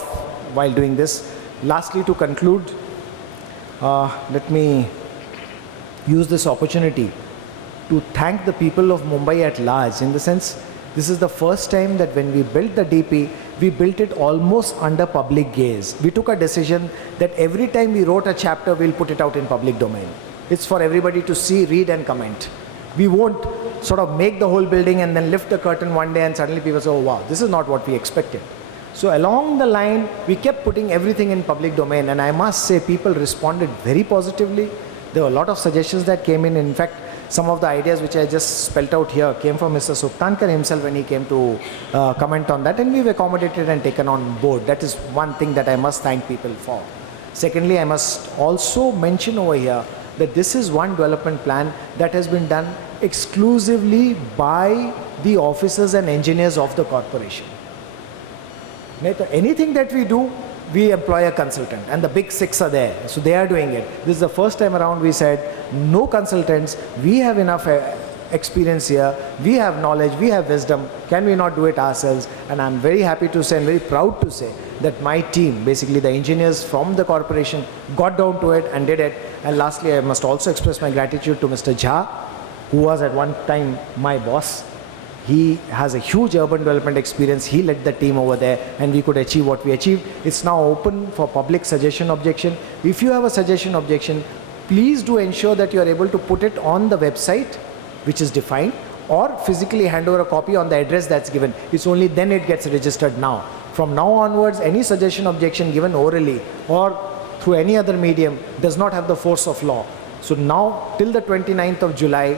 while doing this. Lastly, to conclude, let me use this opportunity to thank the people of Mumbai at large, in the sense, this is the first time that when we built the DP, we built it almost under public gaze. We took a decision that every time we wrote a chapter, we'll put it out in public domain. It's for everybody to see, read and comment. We won't sort of make the whole building and then lift the curtain one day and suddenly people say, oh wow, this is not what we expected. So along the line, we kept putting everything in public domain, and I must say people responded very positively. There were a lot of suggestions that came in. In fact, some of the ideas which I just spelt out here came from Mr. Suptankar himself when he came to comment on that, and we've accommodated and taken on board. That is one thing that I must thank people for. Secondly, I must also mention over here that this is one development plan that has been done exclusively by the officers and engineers of the corporation. Anything that we do, we employ a consultant, and the big six are there, so they are doing it. This is the first time around we said, no consultants, we have enough experience here, we have knowledge, we have wisdom, can we not do it ourselves? And I'm very happy to say and very proud to say that my team, basically the engineers from the corporation, got down to it and did it. And lastly, I must also express my gratitude to Mr. Jha, who was at one time my boss. He has a huge urban development experience. He led the team over there, and we could achieve what we achieved. It's now open for public suggestion objection. If you have a suggestion objection, please do ensure that you are able to put it on the website, which is defined, or physically hand over a copy on the address that's given. It's only then it gets registered now. From now onwards, any suggestion objection given orally or through any other medium does not have the force of law. So now, till the 29th of July,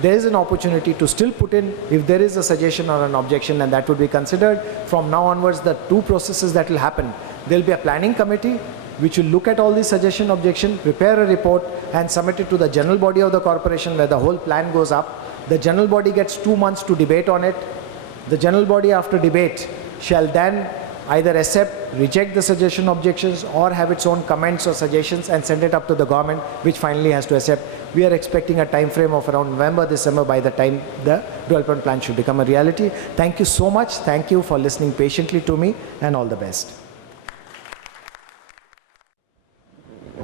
there is an opportunity to still put in if there is a suggestion or an objection, and that would be considered. From now onwards, the two processes that will happen, there will be a planning committee which will look at all these suggestion objection, prepare a report and submit it to the general body of the corporation where the whole plan goes up. The general body gets 2 months to debate on it. The general body after debate shall then either accept, reject the suggestion objections, or have its own comments or suggestions and send it up to the government, which finally has to accept. We are expecting a time frame of around November, December by the time the development plan should become a reality. Thank you so much. Thank you for listening patiently to me, and all the best.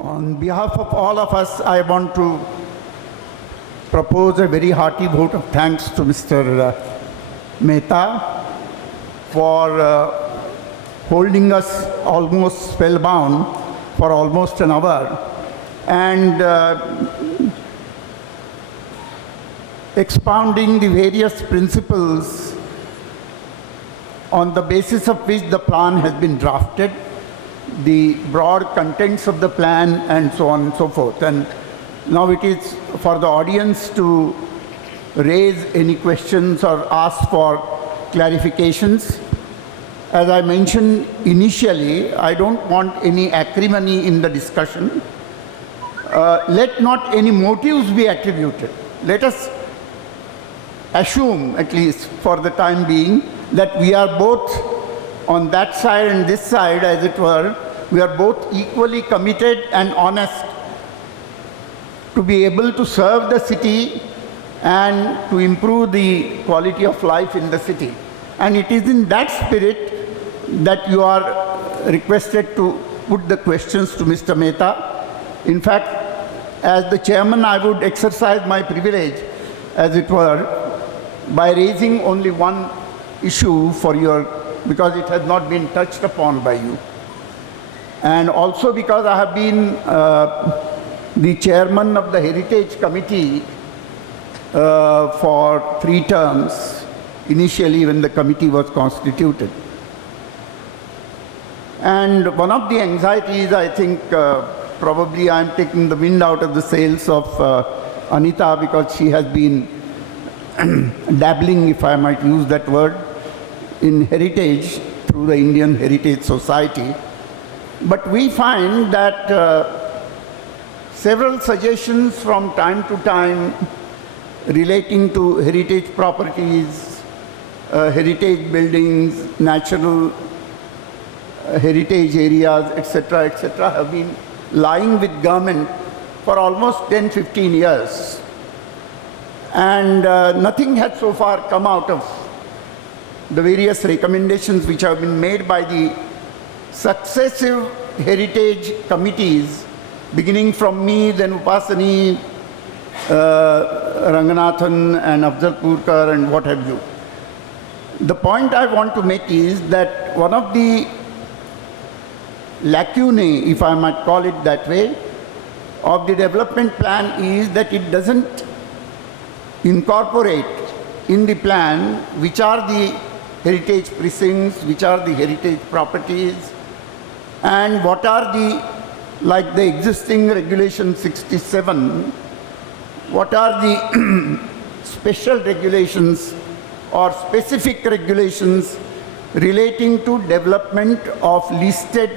On behalf of all of us, I want to propose a very hearty vote of thanks to Mr. Mehta for holding us almost spellbound for almost an hour, and expounding the various principles on the basis of which the plan has been drafted, the broad contents of the plan, and so on and so forth. And now it is for the audience to raise any questions or ask for clarifications. As I mentioned initially, I don't want any acrimony in the discussion. Let not any motives be attributed. Let us assume, at least for the time being, that we are both on that side and this side, as it were. We are both equally committed and honest to be able to serve the city and to improve the quality of life in the city. And it is in that spirit that you are requested to put the questions to Mr. Mehta. In fact, as the chairman, I would exercise my privilege, as it were, by raising only one issue for your, because it has not been touched upon by you. And also because I have been the chairman of the Heritage Committee for 3 terms, initially when the committee was constituted. And one of the anxieties, I think, probably I'm taking the wind out of the sails of Anita, because she has been dabbling, if I might use that word, in heritage through the Indian Heritage Society. But we find that several suggestions from time to time relating to heritage properties, heritage buildings, natural heritage areas, etc., have been lying with government for almost 10-15 years. And nothing has so far come out of the various recommendations which have been made by the successive heritage committees, beginning from me, then Upasani, Ranganathan and Afzal Purkar and what have you. The point I want to make is that one of the lacunae, if I might call it that way, of the development plan is that it doesn't incorporate in the plan which are the heritage precincts, which are the heritage properties, and what are the, like the existing regulation 67, what are the special regulations or specific regulations relating to development of listed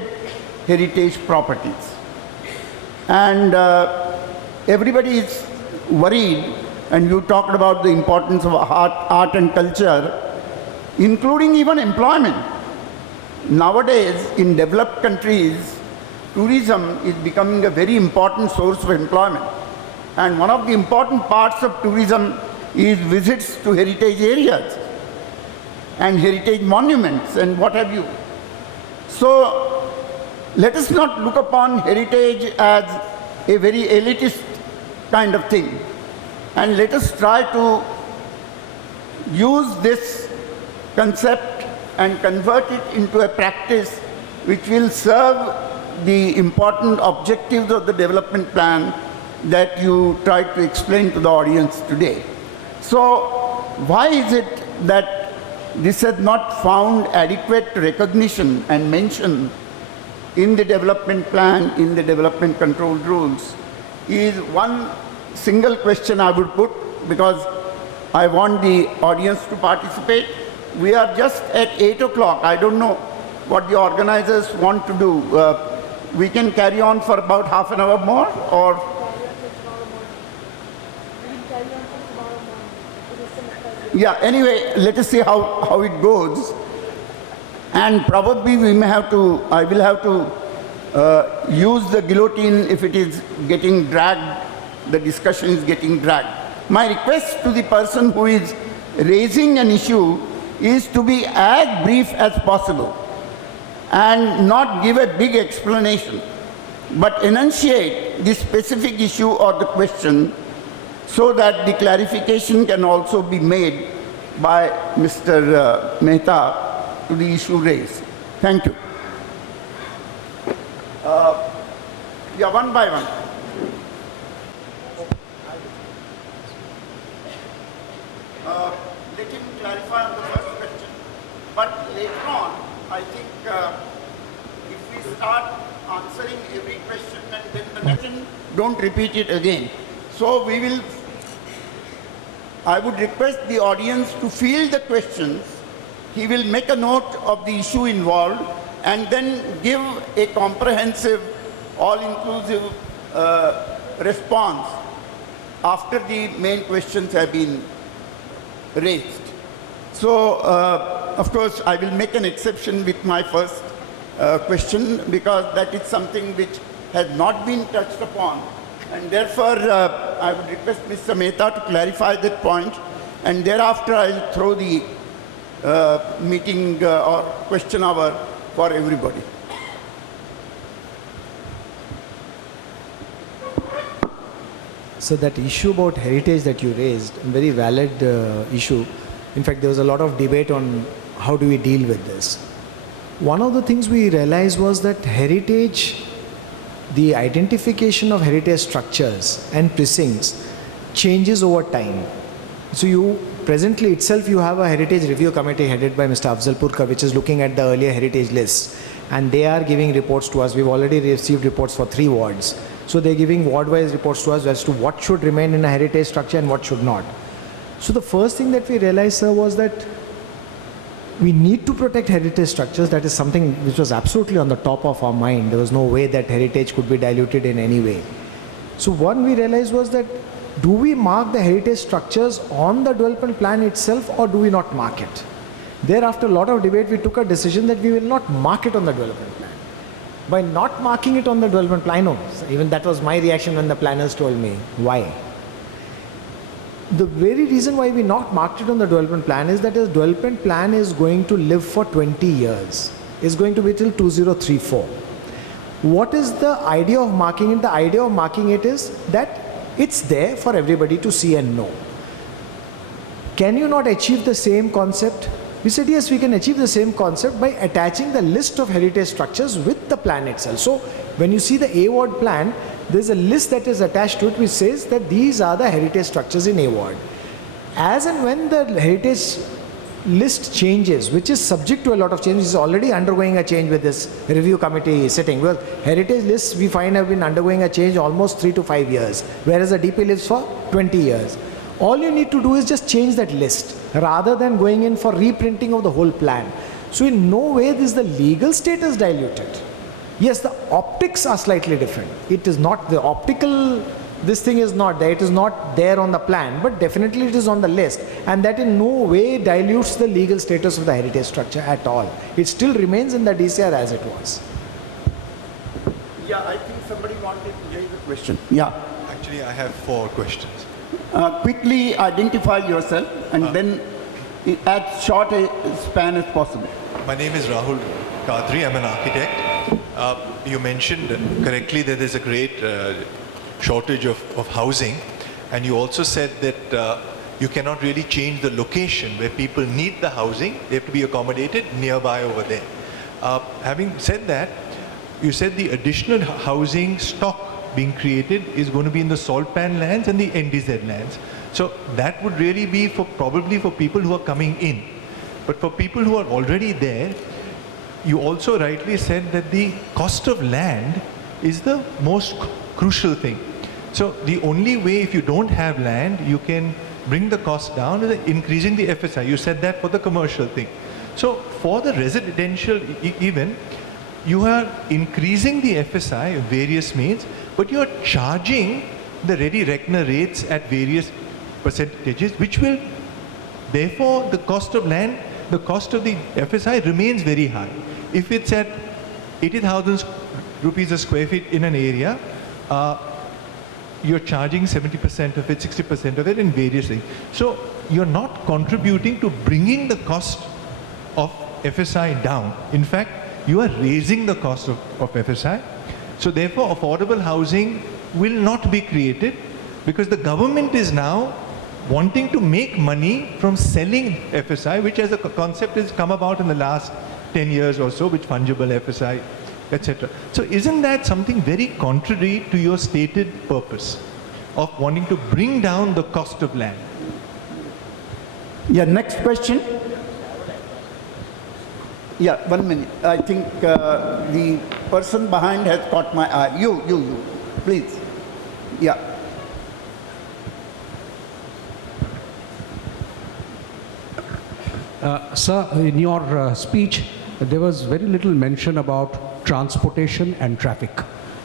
heritage properties. And everybody is worried, and you talked about the importance of art and culture, including even employment. Nowadays, in developed countries, tourism is becoming a very important source of employment. And one of the important parts of tourism is visits to heritage areas and heritage monuments and what have you. So let us not look upon heritage as a very elitist kind of thing. And let us try to use this concept and convert it into a practice which will serve the important objectives of the development plan that you tried to explain to the audience today. So why is it that this has not found adequate recognition and mention in the development plan, in the development control rules, is one single question I would put, because I want the audience to participate. We are just at 8 o'clock. I don't know what the organizers want to do. We can carry on for about half an hour more, or? Yeah, anyway, let us see how it goes. And probably we may have to, I will have to use the guillotine if it is getting dragged, the discussion is getting dragged. My request to the person who is raising an issue is to be as brief as possible and not give a big explanation, but enunciate the specific issue or the question so that the clarification can also be made by Mr. Mehta to the issue raised. Thank you. Yeah, one by one. Let him clarify on the first question. But later on, I think if we start answering every question and then the next one, don't repeat it again. So we will, I would request the audience to field the questions. He will make a note of the issue involved and then give a comprehensive, all-inclusive response after the main questions have been raised. So, of course, I will make an exception with my first question, because that is something which has not been touched upon. And therefore, I would request Mr. Mehta to clarify that point, and thereafter I'll throw the meeting or question hour for everybody. So that issue about heritage that you raised, a very valid issue. In fact, there was a lot of debate on how do we deal with this. One of the things we realized was that heritage, the identification of heritage structures and precincts changes over time. So you, presently itself, you have a heritage review committee headed by Mr. Afzal Purkar, which is looking at the earlier heritage lists. And they are giving reports to us. We've already received reports for 3 wards. So they're giving ward-wise reports to us as to what should remain in a heritage structure and what should not. So the first thing that we realized, sir, was that we need to protect heritage structures. That is something which was absolutely on the top of our mind. There was no way that heritage could be diluted in any way. So one we realized was that, do we mark the heritage structures on the development plan itself, or do we not mark it? Thereafter a lot of debate, we took a decision that we will not mark it on the development plan. By not marking it on the development plan, no, even that was my reaction when the planners told me. Why? The very reason why we not marked it on the development plan is that the development plan is going to live for 20 years. It's going to be till 2034. What is the idea of marking it? The idea of marking it is that it's there for everybody to see and know. Can you not achieve the same concept? We said, yes, we can achieve the same concept by attaching the list of heritage structures with the plan itself. So when you see the A ward plan, there's a list that is attached to it which says that these are the heritage structures in a ward. As and when the heritage list changes, which is subject to a lot of change, is already undergoing a change with this review committee sitting. Well, heritage lists we find have been undergoing a change almost 3 to 5 years, whereas the DP lives for 20 years. All you need to do is just change that list rather than going in for reprinting of the whole plan. So in no way is the legal status diluted. Yes, the optics are slightly different. It is not the optical, this thing is not there, it is not there on the plan, but definitely it is on the list, and that in no way dilutes the legal status of the heritage structure at all. It still remains in the DCR as it was. Yeah, I think somebody wanted to raise a question. Yeah. Actually, I have 4 questions. Quickly identify yourself and then as short a span as possible. My name is Rahul Kadri. I'm an architect. You mentioned correctly that there's a great shortage of housing, and you also said that you cannot really change the location where people need the housing. They have to be accommodated nearby over there. Having said that, you said the additional housing stock being created is going to be in the salt pan lands and the NDZ lands. So that would really be probably for people who are coming in. But for people who are already there, you also rightly said that the cost of land is the most crucial thing. So the only way, if you don't have land, you can bring the cost down is increasing the FSI. You said that for the commercial thing. So for the residential even, you are increasing the FSI of various means, but you are charging the ready reckoner rates at various percentages, which will, therefore, the cost of land, the cost of the FSI remains very high. If it's at 80,000 rupees a square feet in an area, you're charging 70% of it, 60% of it in various things. So you're not contributing to bringing the cost of FSI down. In fact, you are raising the cost of FSI. So therefore, affordable housing will not be created because the government is now wanting to make money from selling FSI, which as a concept has come about in the last 10 years or so, with fungible FSI, etc. So isn't that something very contrary to your stated purpose of wanting to bring down the cost of land? Yeah, next question. Yeah, 1 minute. I think the person behind has caught my eye. You, please. Yeah. Sir, in your speech, there was very little mention about transportation and traffic.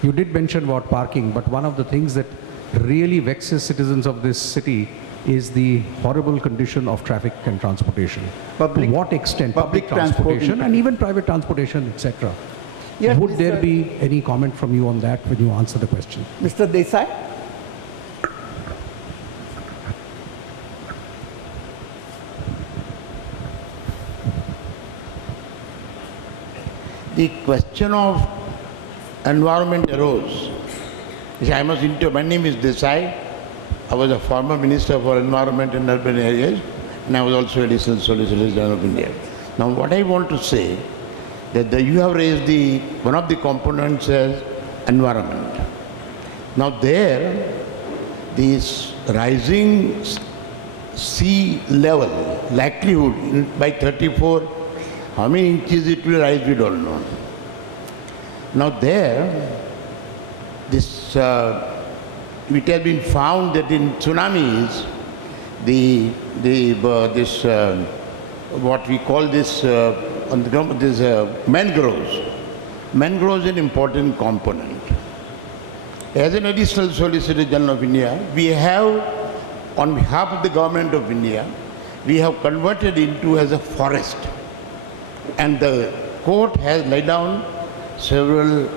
You did mention about parking, but one of the things that really vexes citizens of this city is the horrible condition of traffic and transportation. To what extent public transportation and even private transportation, etc. Yes, Would there be any comment from you on that when you answer the question? Mr. Desai? The question of environment arose. My name is Desai. I was a former Minister for Environment and Urban Areas, and I was also Additional Solicitor General of India. Now what I want to say, that you have raised one of the components as environment. Now there, this rising sea level likelihood by 34, how many inches it will rise, we don't know. Now there, this it has been found that in tsunamis, what we call this on the ground, this mangroves. Mangroves is an important component. As an Additional Solicitor General of India, we have, on behalf of the Government of India, we have converted into as a forest. And the court has laid down several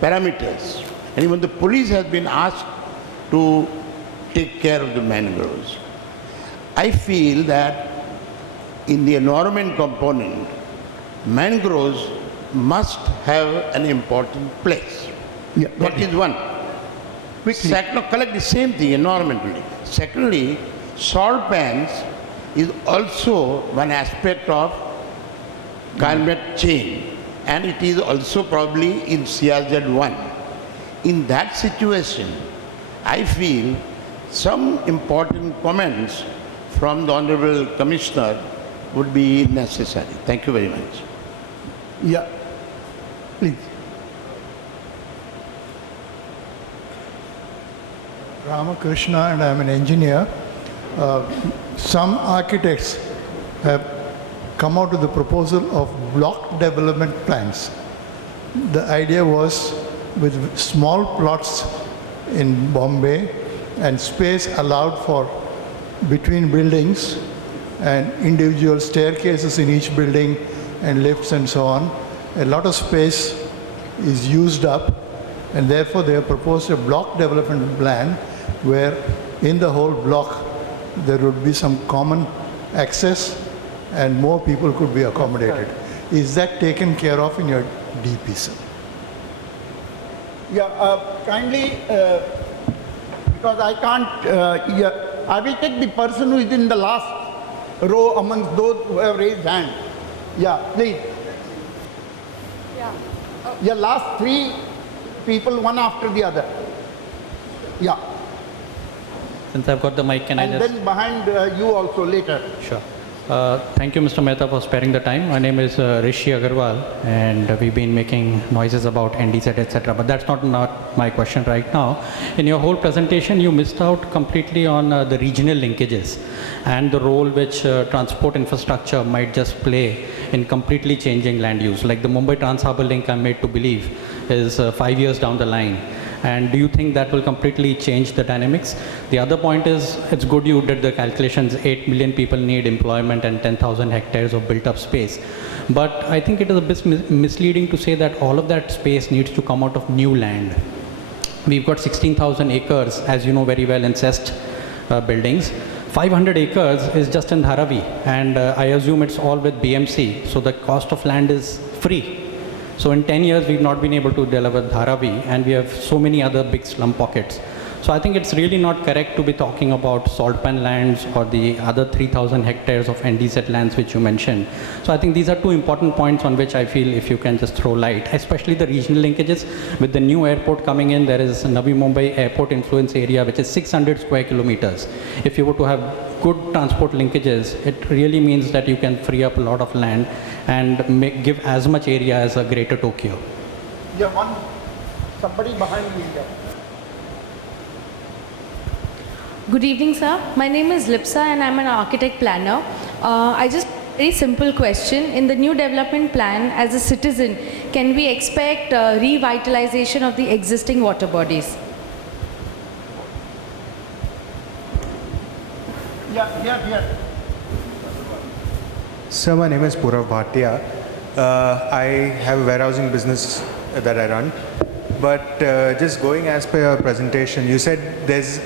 parameters. And even the police has been asked to take care of the mangroves. I feel that in the environment component, mangroves must have an important place. Yeah, that is one. Collect the same thing environmentally. Secondly, salt pans is also one aspect of climate change, and it is also probably in CRZ1. in that situation, I feel some important comments from the Honorable Commissioner would be necessary. Thank you very much. Yeah, please. Ramakrishna, and I'm an engineer. Some architects have come out with the proposal of block development plans. The idea was with small plots in Bombay and space allowed for between buildings and individual staircases in each building and lifts and so on. A lot of space is used up, and therefore they have proposed a block development plan where in the whole block there would be some common access and more people could be accommodated. Is that taken care of in your DP, sir? Yeah, kindly, because I can't, I will take the person who is in the last row amongst those who have raised hand. Yeah, please. Yeah, last three people, one after the other. Yeah. Since I've got the mic, can I And just... then behind you also later. Sure. Thank you, Mr. Mehta, for sparing the time. My name is Rishi Agarwal, and we've been making noises about NDZ, etc. But that's not my question right now. In your whole presentation, you missed out completely on the regional linkages and the role which transport infrastructure might just play in completely changing land use. Like the Mumbai Trans-Harbour Link, I'm made to believe, is 5 years down the line. And do you think that will completely change the dynamics? The other point is, it's good you did the calculations, 8 million people need employment and 10,000 hectares of built up space. But I think it is a bit misleading to say that all of that space needs to come out of new land. We've got 16,000 acres, as you know very well, in CEST buildings. 500 acres is just in Dharavi, and I assume it's all with BMC, so the cost of land is free. So in 10 years, we've not been able to deliver Dharavi, and we have so many other big slum pockets. So I think it's really not correct to be talking about salt pan lands or the other 3,000 hectares of NDZ lands which you mentioned. So I think these are two important points on which I feel if you can just throw light, especially the regional linkages. With the new airport coming in, there is Navi Mumbai Airport Influence Area, which is 600 square kilometers. If you were to have good transport linkages, it really means that you can free up a lot of land and give as much area as a greater Tokyo. Yeah, somebody behind you. Yeah. Good evening, sir. My name is Lipsa and I'm an architect planner. I just very simple question. In the new development plan, as a citizen, can we expect revitalization of the existing water bodies? Yeah. Sir, my name is Purav Bhatia. I have a warehousing business that I run. But just going as per your presentation, you said there's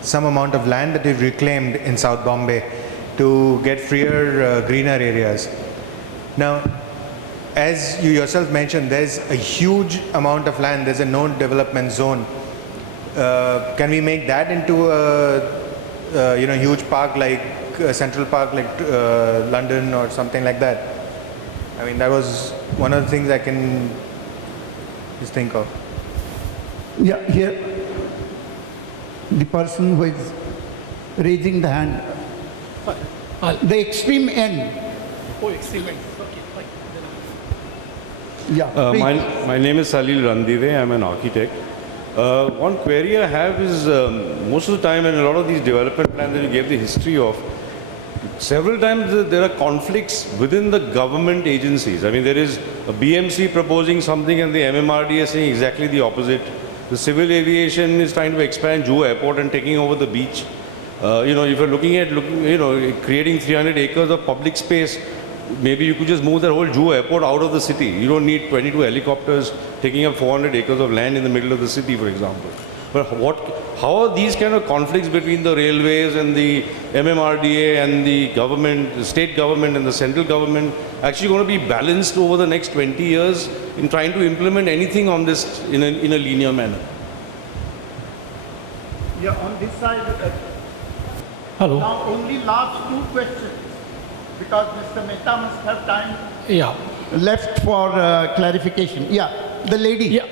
some amount of land that you've reclaimed in South Bombay to get freer, greener areas. Now, as you yourself mentioned, there's a huge amount of land. There's a known development zone. Can we make that into a huge park like Central Park, like London or something like that? I mean, that was one of the things I can just think of. Yeah, here, the person who is raising the hand. The extreme end. Oh, extreme end. Okay, fine. Yeah. My name is Salil Randive. I'm an architect. One query I have is most of the time in a lot of these development plans that you gave the history of, several times there are conflicts within the government agencies. I mean, there is a BMC proposing something and the MMRDA saying exactly the opposite. The civil aviation is trying to expand Juhu Airport and taking over the beach. If you're looking at creating 300 acres of public space, maybe you could just move that whole Juhu Airport out of the city. You don't need 22 helicopters taking up 400 acres of land in the middle of the city, for example. But how are these kind of conflicts between the railways and the MMRDA and the government, the state government and the central government actually going to be balanced over the next 20 years in trying to implement anything on this in a linear manner? Yeah, on this side. Hello. Now only last two questions, because Mr. Mehta must have time Yeah. left for clarification. Yeah, the lady. Yeah.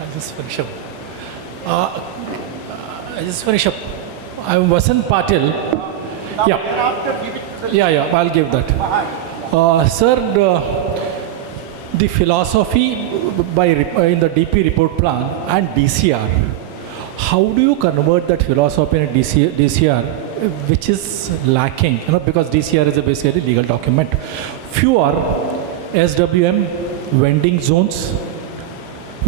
I'll just finish up. I'm Vasant Patil. Yeah, I'll give that. Sir, the philosophy in the DP report plan and DCR, how do you convert that philosophy in a DCR which is lacking? Because DCR is basically a legal document. Few are SWM vending zones,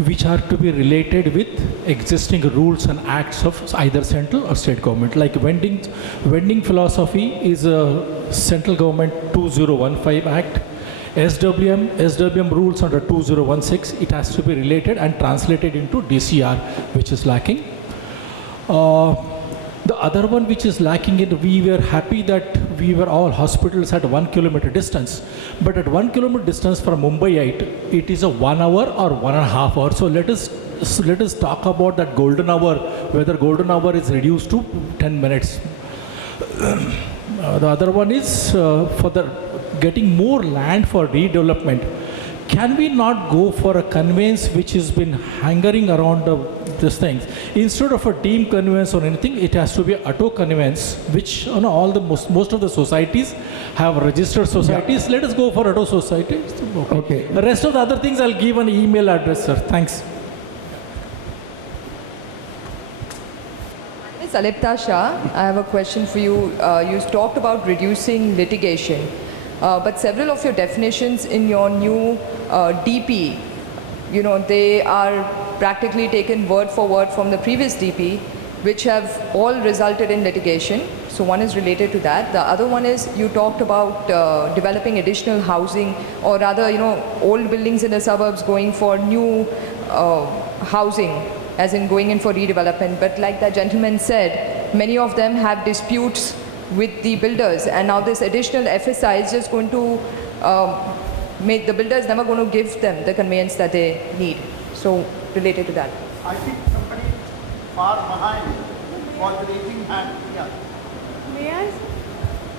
which are to be related with existing rules and acts of either central or state government. Like vending philosophy is a central government 2015 Act. SWM rules under 2016, it has to be related and translated into DCR, which is lacking. The other one which is lacking, we were happy that we were all hospitals at 1 kilometer distance, but at 1 kilometer distance from Mumbai, it is a 1 hour or 1.5 hours. So let us talk about that golden hour, whether golden hour is reduced to 10 minutes. The other one is for the getting more land for redevelopment. Can we not go for a conveyance which has been hanging around these things? Instead of a team conveyance or anything, it has to be auto conveyance, which most of the societies have registered societies. Let us go for auto societies. Okay. The rest of the other things, I'll give an email address, sir. Thanks. Ms. Alipta Shah, I have a question for you. You talked about reducing litigation. But several of your definitions in your new DP, they are practically taken word for word from the previous DP, which have all resulted in litigation. So one is related to that. The other one is you talked about developing additional housing, or rather, old buildings in the suburbs going for new housing, as in going in for redevelopment. But like that gentleman said, many of them have disputes with the builders, and now this additional FSI is just going to make the builders never going to give them the conveyance that they need. So related to that. I think somebody far behind was raising hand. Yeah. May I?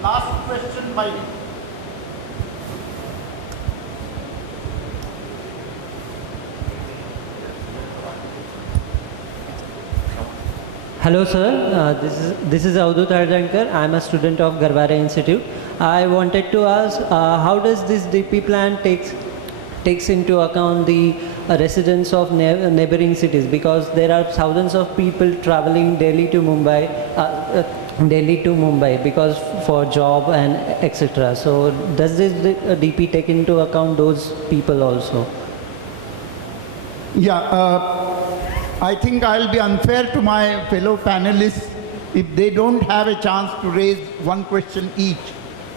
Last question by Hello sir, this is Avadut Ardankar. I am a student of Garware Institute. I wanted to ask, how does this DP plan takes into account the residents of neighboring cities, because there are thousands of people traveling daily to Mumbai because for job and etc. So does this DP take into account those people also? Yeah. I think I'll be unfair to my fellow panelists if they don't have a chance to raise one question each.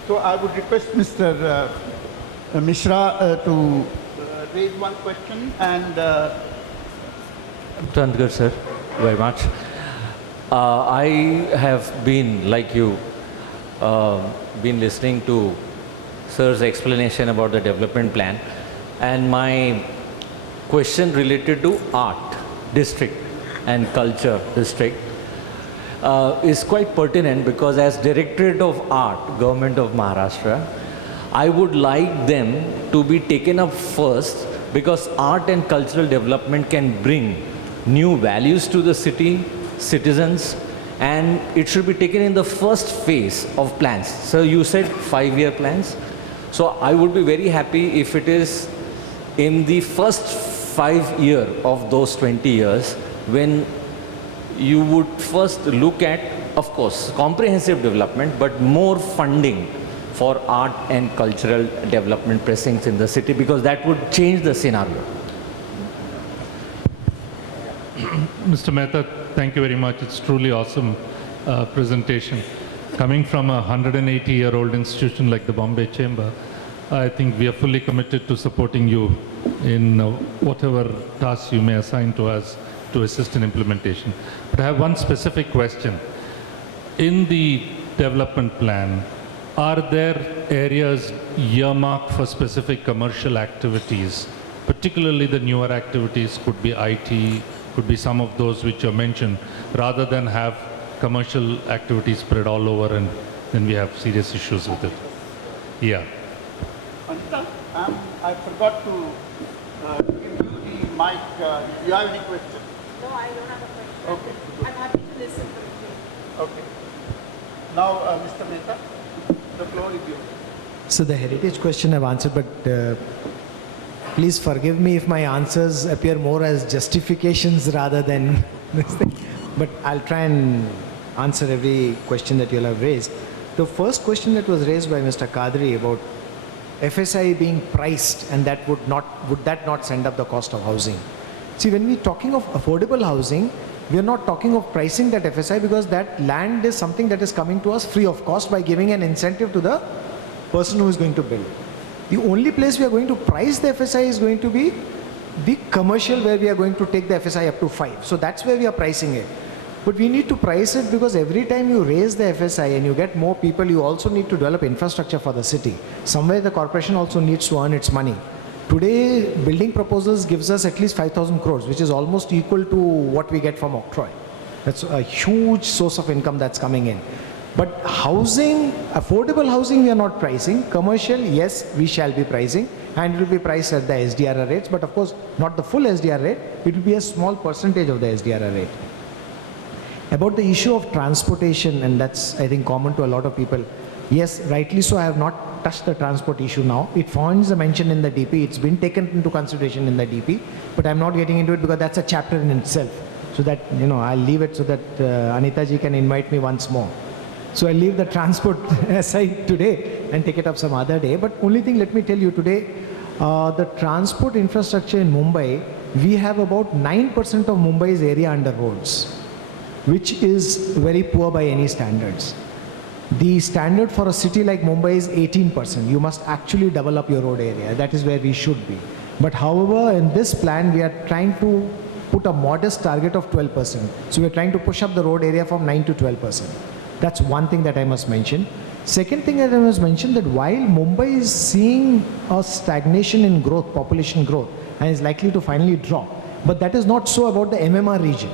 So I would request Mr. Mishra to raise one question and... Tandkar sir, very much. I have been, like you, been listening to sir's explanation about the development plan, and my question related to art district and culture district is quite pertinent, because as Directorate of Art, Government of Maharashtra, I would like them to be taken up first, because art and cultural development can bring new values to the city, citizens, and it should be taken in the first phase of plans. So you said 5-year plans. So I would be very happy if it is in the first 5 years of those 20 years, when you would first look at, of course, comprehensive development, but more funding for art and cultural development precincts in the city, because that would change the scenario. Mr. Mehta, thank you very much. It's truly awesome presentation. Coming from a 180-year-old institution like the Bombay Chamber, I think we are fully committed to supporting you in whatever tasks you may assign to us to assist in implementation. But I have one specific question. In the development plan, are there areas earmarked for specific commercial activities, particularly the newer activities, could be IT, could be some of those which you mentioned, rather than have commercial activities spread all over and then we have serious issues with it? Yeah. Anita, I forgot to give you the mic. Do you have any question? No, I don't have a question. Okay. I'm happy to listen for you. Okay. Now, Mr. Mehta, the floor is yours. So the heritage question I've answered, but please forgive me if my answers appear more as justifications rather than this thing. But I'll try and answer every question that you'll have raised. The first question that was raised by Mr. Kadri about FSI being priced and that would that not send up the cost of housing? See, when we're talking of affordable housing, we're not talking of pricing that FSI because that land is something that is coming to us free of cost by giving an incentive to the person who is going to build. The only place we are going to price the FSI is going to be the commercial, where we are going to take the FSI up to 5. So that's where we are pricing it. But we need to price it because every time you raise the FSI and you get more people, you also need to develop infrastructure for the city. Somewhere the corporation also needs to earn its money. Today, building proposals gives us at least 5,000 crores, which is almost equal to what we get from Octroi. That's a huge source of income that's coming in. But housing, affordable housing, we are not pricing. Commercial, yes, we shall be pricing. And it will be priced at the SDRR rates. But of course, not the full SDR rate. It will be a small percentage of the SDRR rate. About the issue of transportation, and that's, I think, common to a lot of people. Yes, rightly so, I have not touched the transport issue now. It finds a mention in the DP. It's been taken into consideration in the DP. But I'm not getting into it because that's a chapter in itself. So that, I'll leave it so that Anita ji can invite me once more. So I'll leave the transport aside today and take it up some other day. But only thing, let me tell you today, the transport infrastructure in Mumbai, we have about 9% of Mumbai's area under roads, which is very poor by any standards. The standard for a city like Mumbai is 18%. You must actually double up your road area. That is where we should be. But however, in this plan, we are trying to put a modest target of 12%. So we're trying to push up the road area from 9 to 12%. That's one thing that I must mention. Second thing that I must mention, that while Mumbai is seeing a stagnation in growth, population growth, and is likely to finally drop, but that is not so about the MMR region.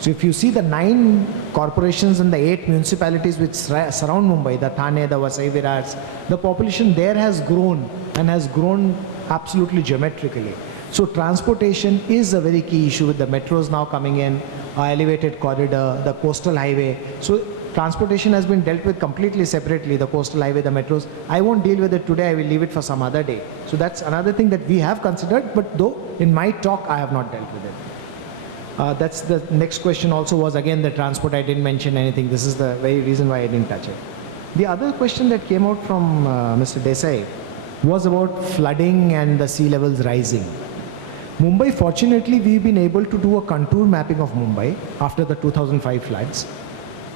So if you see the 9 corporations and the 8 municipalities which surround Mumbai, the Thane, the Vasai Virars, the population there has grown and has grown absolutely geometrically. So transportation is a very key issue with the metros now coming in, elevated corridor, the coastal highway. So transportation has been dealt with completely separately, the coastal highway, the metros. I won't deal with it today, I will leave it for some other day. So that's another thing that we have considered, but though in my talk I have not dealt with it. That's the next question also was again the transport. I didn't mention anything. This is the very reason why I didn't touch it. The other question that came out from Mr. Desai was about flooding and the sea levels rising. Mumbai, fortunately, we've been able to do a contour mapping of Mumbai after the 2005 floods.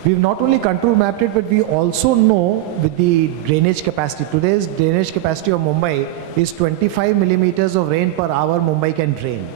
We've not only contour mapped it, but we also know with the drainage capacity. Today's drainage capacity of Mumbai is 25 millimeters of rain per hour Mumbai can drain.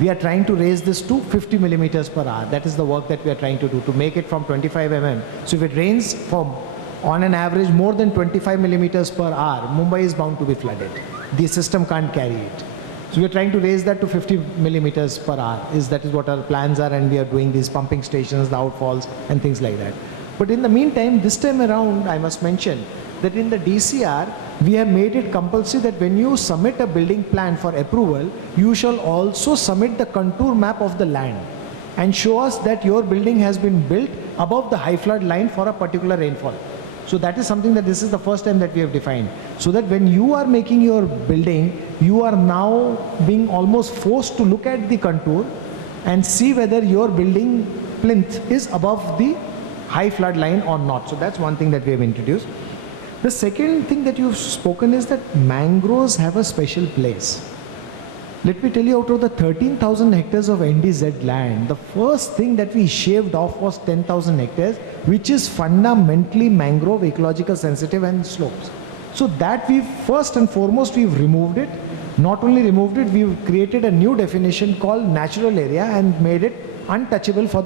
We are trying to raise this to 50 millimeters per hour. That is the work that we are trying to do, to make it from 25 mm. So if it rains from, on an average, more than 25 millimeters per hour, Mumbai is bound to be flooded. The system can't carry it. So we are trying to raise that to 50 millimeters per hour. That is what our plans are, and we are doing these pumping stations, the outfalls, and things like that. But in the meantime, this time around, I must mention that in the DCR, we have made it compulsory that when you submit a building plan for approval, you shall also submit the contour map of the land and show us that your building has been built above the high flood line for a particular rainfall. So that is something that this is the first time that we have defined. So that when you are making your building, you are now being almost forced to look at the contour and see whether your building plinth is above the high flood line or not. So that's one thing that we have introduced. The second thing that you've spoken is that mangroves have a special place. Let me tell you, out of the 13,000 hectares of NDZ land, the first thing that we shaved off was 10,000 hectares, which is fundamentally mangrove, ecological sensitive and slopes. So that we've, first and foremost, we've removed it. Not only removed it, we've created a new definition called natural area and made it untouchable for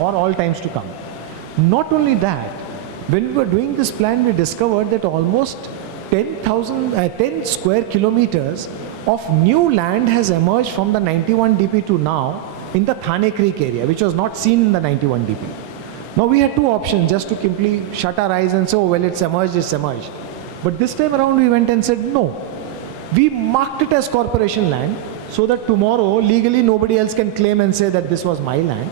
all times to come. Not only that, when we were doing this plan, we discovered that almost 10 square kilometers of new land has emerged from the 91 DP to now in the Thane Creek area, which was not seen in the 91 DP. Now we had two options, just to simply shut our eyes and say, oh, well, it's emerged, it's emerged. But this time around we went and said, no. We marked it as corporation land. so that tomorrow legally nobody else can claim and say that this was my land.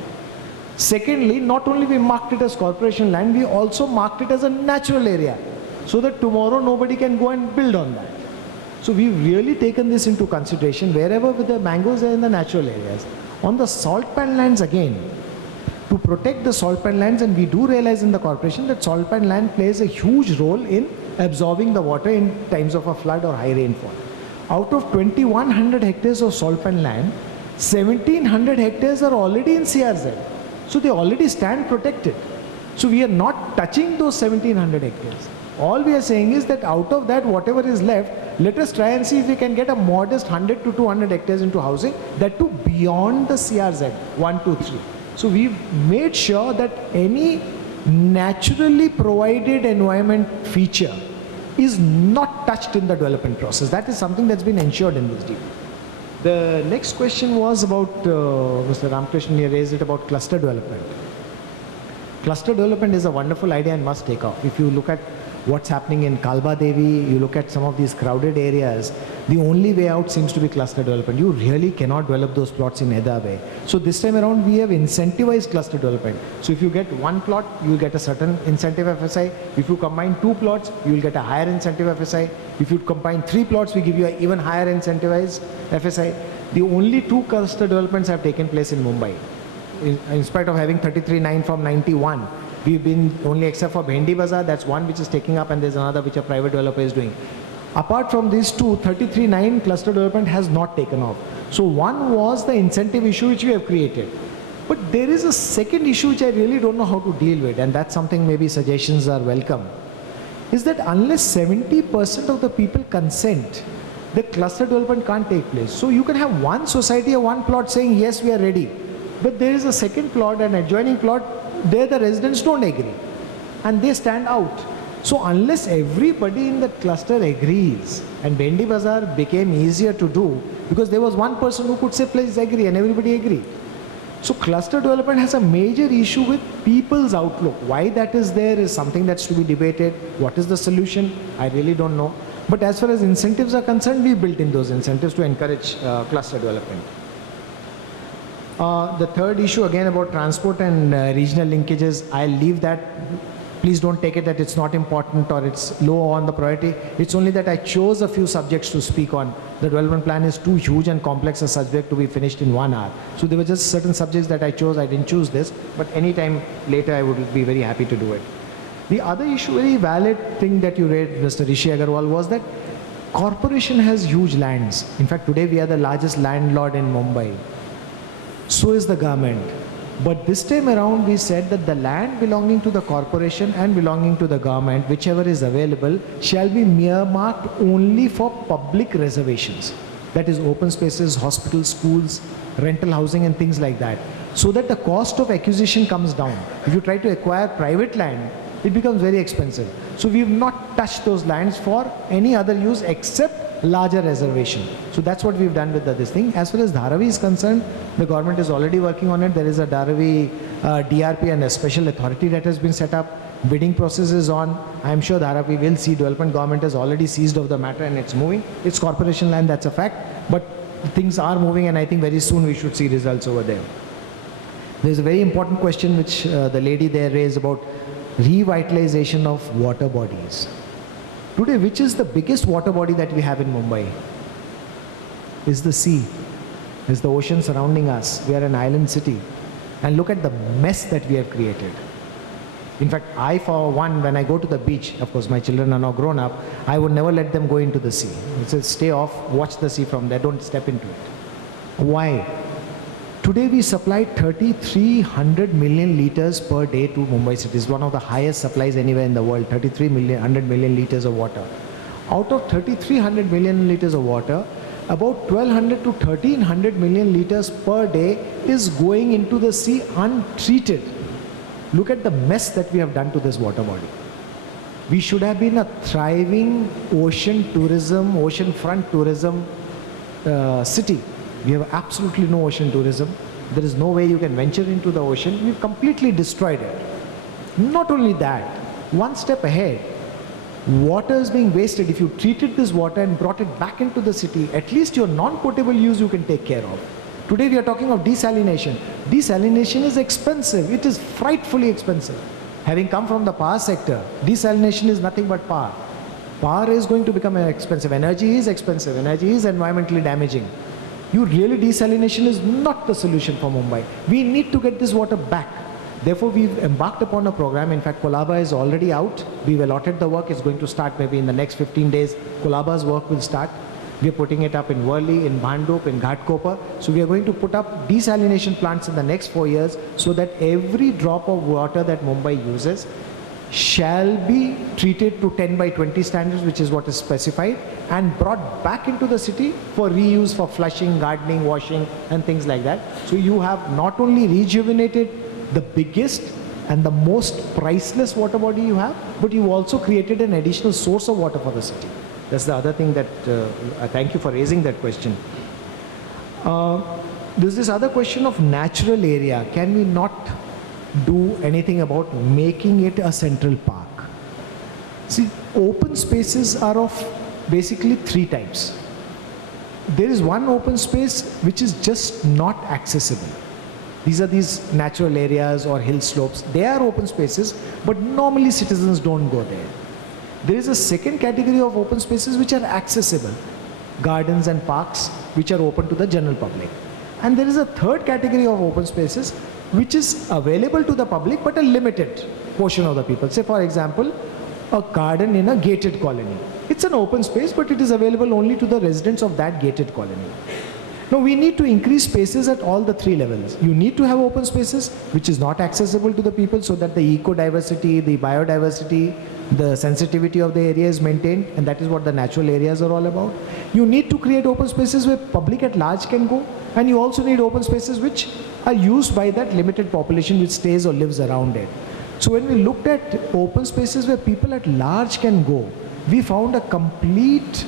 Secondly, not only we marked it as corporation land, we also marked it as a natural area, so that tomorrow nobody can go and build on that. So we've really taken this into consideration wherever with the mangoes are in the natural areas. On the salt pan lands again, to protect the salt pan lands, and we do realize in the corporation that salt pan land plays a huge role in absorbing the water in times of a flood or high rainfall. Out of 2100 hectares of salt pan land, 1700 hectares are already in CRZ. So they already stand protected. So we are not touching those 1700 hectares. All we are saying is that out of that, whatever is left, let us try and see if we can get a modest 100 to 200 hectares into housing, that too beyond the CRZ 1, 2, 3. So we've made sure that any naturally provided environment feature is not touched in the development process. That is something that's been ensured in this deal. The next question was about, Mr. Ramakrishnan here raised it about cluster development. Cluster development is a wonderful idea and must take off. If you look at what's happening in Kalba Devi, you look at some of these crowded areas, the only way out seems to be cluster development. You really cannot develop those plots in Edda Bay. So this time around we have incentivized cluster development. So if you get one plot, you will get a certain incentive FSI. If you combine 2 plots, you will get a higher incentive FSI. If you combine 3 plots, we give you an even higher incentivized FSI. The only 2 cluster developments have taken place in Mumbai. In spite of having 33.9 from 91, we've been only, except for Bhendi Bazaar, that's one which is taking up, and there's another which a private developer is doing. Apart from these 2, 33.9 cluster development has not taken off. So one was the incentive issue which we have created. But there is a second issue which I really don't know how to deal with, and that's something maybe suggestions are welcome, is that unless 70% of the people consent, the cluster development can't take place. So you can have one society or one plot saying, yes, we are ready. But there is a second plot, an adjoining plot, there the residents don't agree and they stand out. So unless everybody in that cluster agrees, and Bhendi Bazaar became easier to do because there was one person who could say please agree and everybody agreed. So cluster development has a major issue with people's outlook. Why that is there is something that's to be debated. What is the solution? I really don't know. But as far as incentives are concerned, we built in those incentives to encourage cluster development. The third issue again about transport and regional linkages, I'll leave that. Please don't take it that it's not important or it's low on the priority. It's only that I chose a few subjects to speak on. The development plan is too huge and complex a subject to be finished in 1 hour. So there were just certain subjects that I chose. I didn't choose this, but anytime later I would be very happy to do it. The other issue, very valid thing that you read, Mr. Rishi Agarwal, was that corporation has huge lands. In fact, today we are the largest landlord in Mumbai. So is the government. But this time around we said that the land belonging to the corporation and belonging to the government, whichever is available, shall be earmarked only for public reservations. That is open spaces, hospitals, schools, rental housing and things like that. So that the cost of acquisition comes down. If you try to acquire private land, it becomes very expensive. So we have not touched those lands for any other use except larger reservation. So that's what we've done with this thing. As far as Dharavi is concerned, the government is already working on it. There is a Dharavi DRP and a special authority that has been set up. Bidding process is on. I'm sure Dharavi will see. Development government has already seized of the matter and it's moving. It's corporation land, that's a fact. But things are moving and I think very soon we should see results over there. There's a very important question which the lady there raised about revitalization of water bodies. Today, which is the biggest water body that we have in Mumbai? Is the sea, is the ocean surrounding us. We are an island city. And look at the mess that we have created. In fact, I, for one, when I go to the beach, of course my children are now grown up, I would never let them go into the sea. It says, stay off, watch the sea from there, don't step into it. Why? Today we supply 3,300 million liters per day to Mumbai city. It's one of the highest supplies anywhere in the world, 100 million liters of water. Out of 3,300 million liters of water, about 1,200 to 1,300 million liters per day is going into the sea untreated. Look at the mess that we have done to this water body. We should have been a thriving ocean tourism, oceanfront tourism city. We have absolutely no ocean tourism. There is no way you can venture into the ocean. We've completely destroyed it. Not only that, one step ahead, Water is being wasted. If you treated this water and brought it back into the city, at least your non-potable use you can take care of. Today we are talking of desalination. Desalination is expensive. It is frightfully expensive. Having come from the power sector, desalination is nothing but power. Power is going to become expensive. Energy is expensive. Energy is environmentally damaging. Desalination is not the solution for Mumbai. We need to get this water back. Therefore, we've embarked upon a program. In fact, Kolaba is already out. We've allotted the work. It's going to start maybe in the next 15 days. Kolaba's work will start. We're putting it up in Worli, in Bhandup, in Ghatkopar. So we are going to put up desalination plants in the next 4 years so that every drop of water that Mumbai uses shall be treated to 10 by 20 standards, which is what is specified, and brought back into the city for reuse for flushing, gardening, washing, and things like that. So you have not only rejuvenated the biggest and the most priceless water body you have, but you also created an additional source of water for the city. That's the other thing that, thank you for raising that question. There's this other question of natural area. Can we not do anything about making it a central park? See, open spaces are of basically 3 types. There is one open space which is just not accessible. These are these natural areas or hill slopes. They are open spaces, but normally citizens don't go there. There is a second category of open spaces which are accessible. Gardens and parks which are open to the general public. And there is a third category of open spaces which is available to the public but a limited portion of the people. Say for example, a garden in a gated colony. It's an open space but it is available only to the residents of that gated colony. Now we need to increase spaces at all the 3 levels. You need to have open spaces which is not accessible to the people so that the eco-diversity, the biodiversity, the sensitivity of the area is maintained, and that is what the natural areas are all about. You need to create open spaces where public at large can go, and you also need open spaces which are used by that limited population which stays or lives around it. So when we looked at open spaces where people at large can go, we found a complete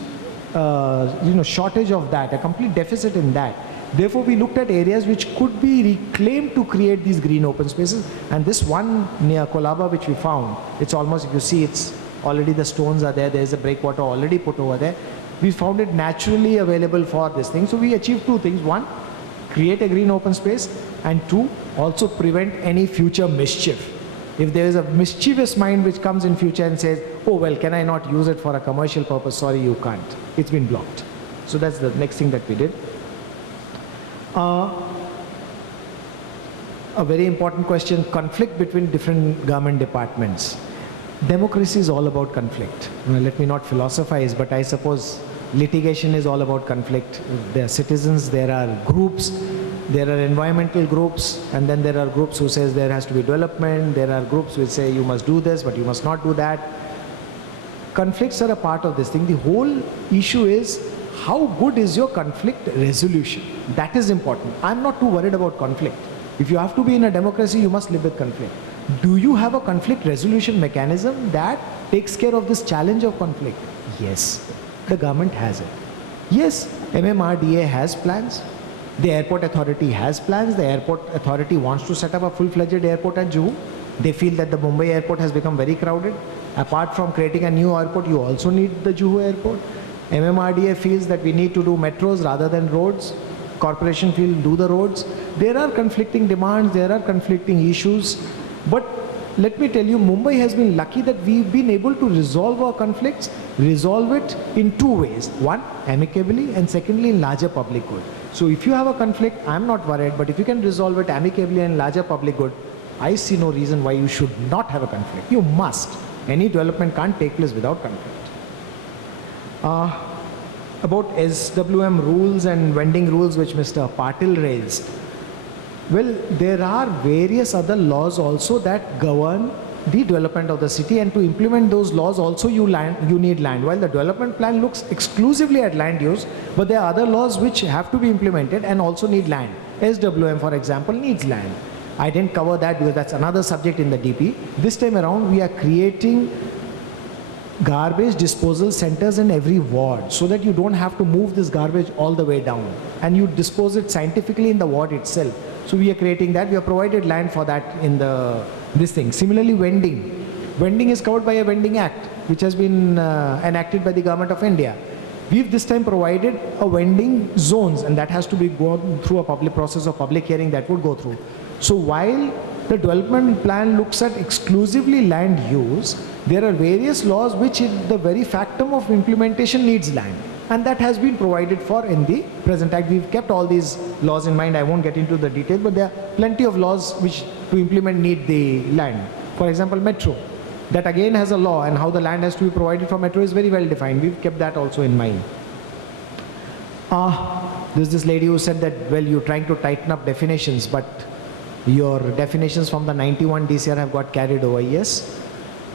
shortage of that, a complete deficit in that. Therefore, we looked at areas which could be reclaimed to create these green open spaces. And this one near Kolaba which we found, it's almost, if you see, it's already the stones are there, there's a breakwater already put over there. We found it naturally available for this thing. So we achieved 2 things. 1, create a green open space, and 2, also prevent any future mischief. If there is a mischievous mind which comes in future and says, oh well, can I not use it for a commercial purpose? Sorry, you can't. It's been blocked. So that's the next thing that we did. A very important question, conflict between different government departments. Democracy is all about conflict. Let me not philosophize, but I suppose litigation is all about conflict. There are citizens, there are groups, there are environmental groups, and then there are groups who says there has to be development, there are groups which say you must do this, but you must not do that. Conflicts are a part of this thing. The whole issue is, how good is your conflict resolution? That is important. I'm not too worried about conflict. If you have to be in a democracy, you must live with conflict. Do you have a conflict resolution mechanism that takes care of this challenge of conflict? Yes, the government has it. Yes, MMRDA has plans. The airport authority has plans. The airport authority wants to set up a full-fledged airport at Juhu. They feel that the Mumbai airport has become very crowded. Apart from creating a new airport, you also need the Juhu airport. MMRDA feels that we need to do metros rather than roads. Corporation feels do the roads. There are conflicting demands, there are conflicting issues. But let me tell you, Mumbai has been lucky that we've been able to resolve our conflicts, resolve it in 2 ways. 1, amicably, and secondly, in larger public good. So if you have a conflict, I'm not worried, but if you can resolve it amicably and larger public good, I see no reason why you should not have a conflict. You must. Any development can't take place without conflict. About SWM rules and vending rules which Mr. Patil raised. Well, there are various other laws also that govern the development of the city, and to implement those laws also you need land. While the development plan looks exclusively at land use, but there are other laws which have to be implemented and also need land. SWM, for example, needs land. I didn't cover that because that's another subject in the DP. This time around we are creating garbage disposal centers in every ward so that you don't have to move this garbage all the way down and you dispose it scientifically in the ward itself. So we are creating that. We have provided land for that in this thing. Similarly, vending. vending is covered by a vending act, which has been enacted by the government of India. We've this time provided a vending zones, and that has to be gone through a public process of public hearing that would go through. So while the development plan looks at exclusively land use, there are various laws which in the very factum of implementation needs land. And that has been provided for in the present act. We've kept all these laws in mind. I won't get into the details, but there are plenty of laws which to implement need the land. For example, metro. That again has a law, and how the land has to be provided for metro is very well defined. We've kept that also in mind. There's this lady who said that, well, you're trying to tighten up definitions, but your definitions from the 91 DCR have got carried over. Yes,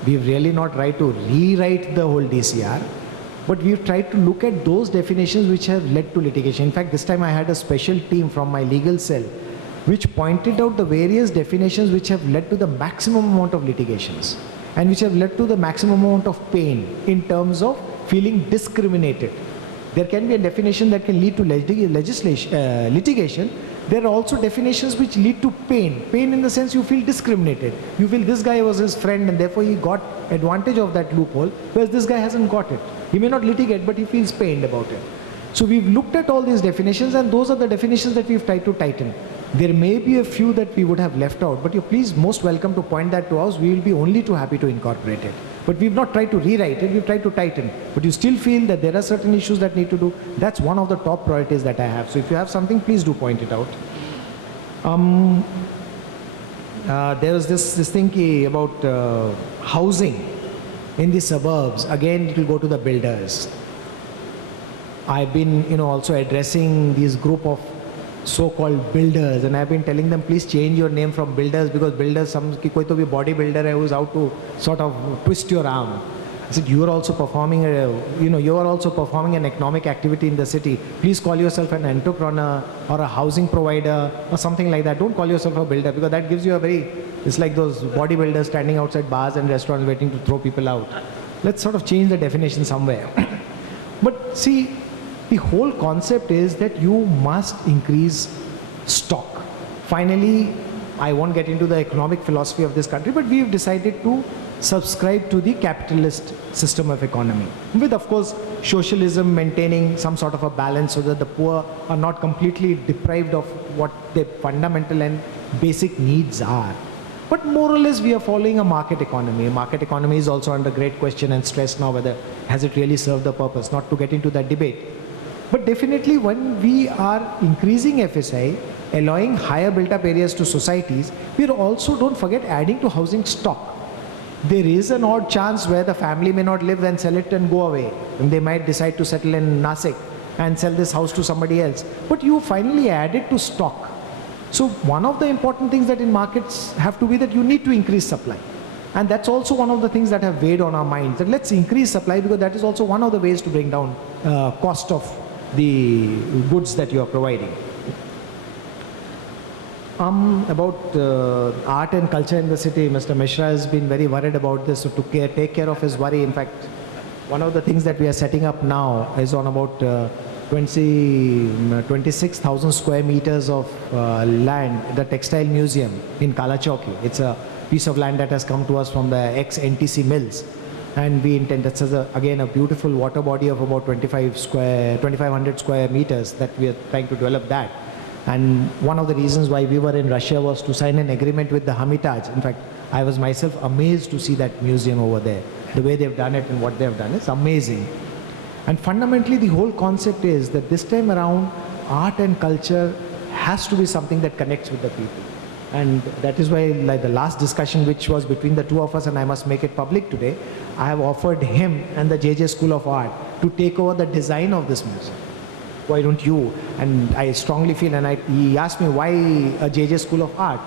we've really not tried to rewrite the whole DCR, but we've tried to look at those definitions which have led to litigation. In fact, this time I had a special team from my legal cell which pointed out the various definitions which have led to the maximum amount of litigations and which have led to the maximum amount of pain in terms of feeling discriminated. There can be a definition that can lead to litigation. There are also definitions which lead to pain. Pain in the sense you feel discriminated. You feel this guy was his friend and therefore he got advantage of that loophole, whereas this guy hasn't got it. He may not litigate, but he feels pained about it. So we've looked at all these definitions, and those are the definitions that we've tried to tighten. There may be a few that we would have left out, but you're please most welcome to point that to us. We will be only too happy to incorporate it. But we've not tried to rewrite it, we've tried to tighten. But you still feel that there are certain issues that need to do. That's one of the top priorities that I have. So if you have something, please do point it out. There was this thing about housing in the suburbs. Again, it will go to the builders. I've been, also addressing this group of so-called builders, and I've been telling them, please change your name from builders, because builders, koi to bhi body builder hai who's out to sort of twist your arm. I said, you are also performing you are also performing an economic activity in the city. Please call yourself an entrepreneur or a housing provider or something like that. Don't call yourself a builder, because that gives you it's like those bodybuilders standing outside bars and restaurants waiting to throw people out. Let's sort of change the definition somewhere. But see, the whole concept is that you must increase stock. Finally, I won't get into the economic philosophy of this country, but we've decided to subscribe to the capitalist system of economy, with, of course, socialism maintaining some sort of a balance so that the poor are not completely deprived of what their fundamental and basic needs are. But more or less, we are following a market economy. Market economy is also under great question and stress now, whether has it really served the purpose, not to get into that debate. But definitely when we are increasing FSI, allowing higher built-up areas to societies, we are also, don't forget, adding to housing stock. There is an odd chance where the family may not live and sell it and go away. And they might decide to settle in Nasik and sell this house to somebody else. But you finally add it to stock. So one of the important things that in markets have to be that you need to increase supply. And that's also one of the things that have weighed on our minds, that let's increase supply, because that is also one of the ways to bring down cost of the goods that you are providing. About art and culture in the city, Mr. Mishra has been very worried about this, so to take care of his worry. In fact, one of the things that we are setting up now is on about 26,000 square meters of land, the Textile Museum in Kalachowki. It's a piece of land that has come to us from the ex-NTC mills. And we intend, that's again a beautiful water body of about 2,500 square meters that we are trying to develop that. And one of the reasons why we were in Russia was to sign an agreement with the Hermitage. In fact, I was myself amazed to see that museum over there. The way they've done it and what they've done is amazing. And fundamentally, the whole concept is that this time around, art and culture has to be something that connects with the people. And that is why, like the last discussion which was between the two of us, and I must make it public today, I have offered him and the JJ School of Art to take over the design of this museum. Why don't you? And I strongly feel, and he asked me why a JJ School of Art.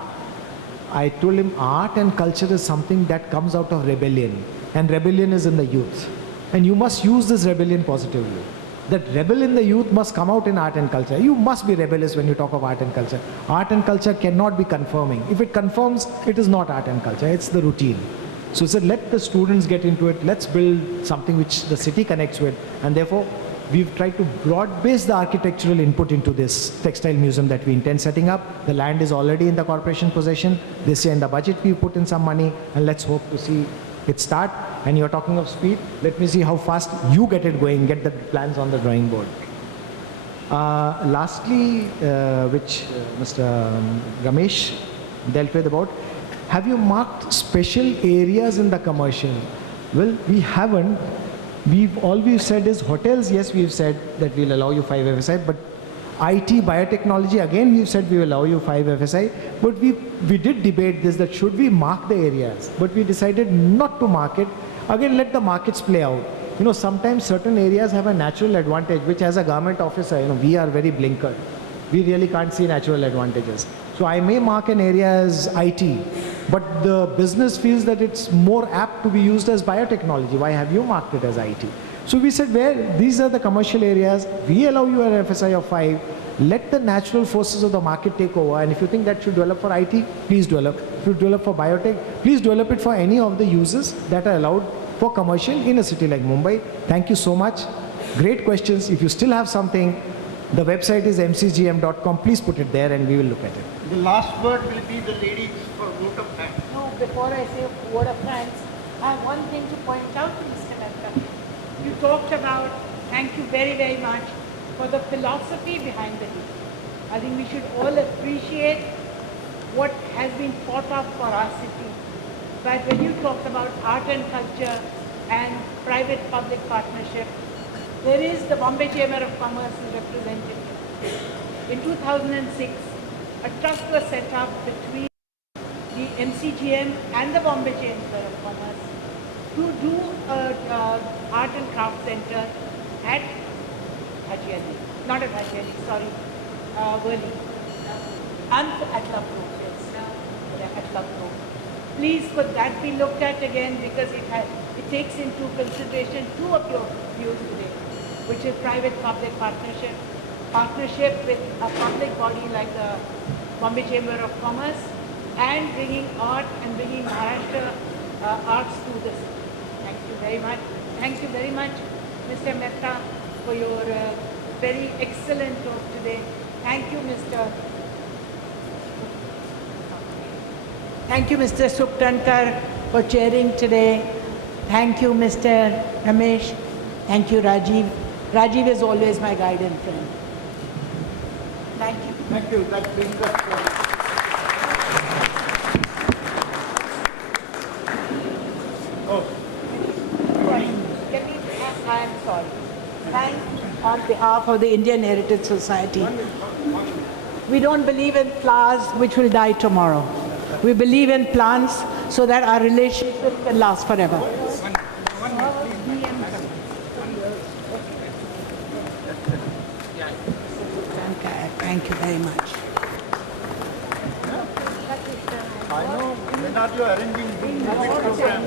I told him art and culture is something that comes out of rebellion, and rebellion is in the youth. And you must use this rebellion positively. That rebel in the youth must come out in art and culture. You must be rebellious when you talk of art and culture. Art and culture cannot be conforming. If it conforms, it is not art and culture, it's the routine. So he said, let the students get into it, let's build something which the city connects with, and therefore we've tried to broad-base the architectural input into this textile museum that we intend setting up. The land is already in the corporation possession. This year in the budget we put in some money, and let's hope to see It's start, and you're talking of speed. Let me see how fast you get it going, get the plans on the drawing board. Lastly, which Mr. Ramesh dealt with about, have you marked special areas in the commercial? Well, we haven't. We've all we've said is hotels. Yes, we've said that we'll allow you 5 FSI, but IT, biotechnology, again we've said we will allow you 5 FSI, but we did debate this, that should we mark the areas, but we decided not to mark it. Again, let the markets play out. You know, sometimes certain areas have a natural advantage, which as a government officer, you know, we are very blinkered. We really can't see natural advantages. So I may mark an area as IT, but the business feels that it's more apt to be used as biotechnology. Why have you marked it as IT? So we said, where these are the commercial areas, we allow you an FSI of 5, let the natural forces of the market take over, and if you think that should develop for IT, please develop. If you develop for biotech, please develop it for any of the uses that are allowed for commercial in a city like Mumbai. Thank you so much. Great questions. If you still have something, the website is mcgm.com. Please put it there and we will look at it. The last word will be the ladies for vote of thanks. No, before I say a word of thanks, I have one thing to point out to Mr. Mehta. You talked about, thank you very, very much for the philosophy behind the deal. I think we should all appreciate what has been thought of for our city. But when you talked about art and culture and private-public partnership, there is the Bombay Chamber of Commerce is represented. In 2006, a trust was set up between the MCGM and the Bombay Chamber of Commerce to do an art and craft center at Haji Ali. Not at Haji Ali, sorry, Worli. And at Lucknow, yes. Yeah, at Lucknow. Please could that be looked at again, because it takes into consideration two of your views today, which is private-public partnership with a public body like the Bombay Chamber of Commerce, and bringing art and bringing Maharashtra arts to this. Thank you very much. Thank you very much, Mr. Mehta, for your very excellent talk today. Thank you, Mr. Subtankar, for chairing today. Thank you, Mr. Ramesh. Thank you, Rajiv. Rajiv is always my guide and friend. Thank you. Thank you. That brings us to... I'm sorry. Thank on behalf of the Indian Heritage Society. We don't believe in flowers which will die tomorrow. We believe in plants so that our relationship can last forever. Thank you very much. I know, when are you arranging the program?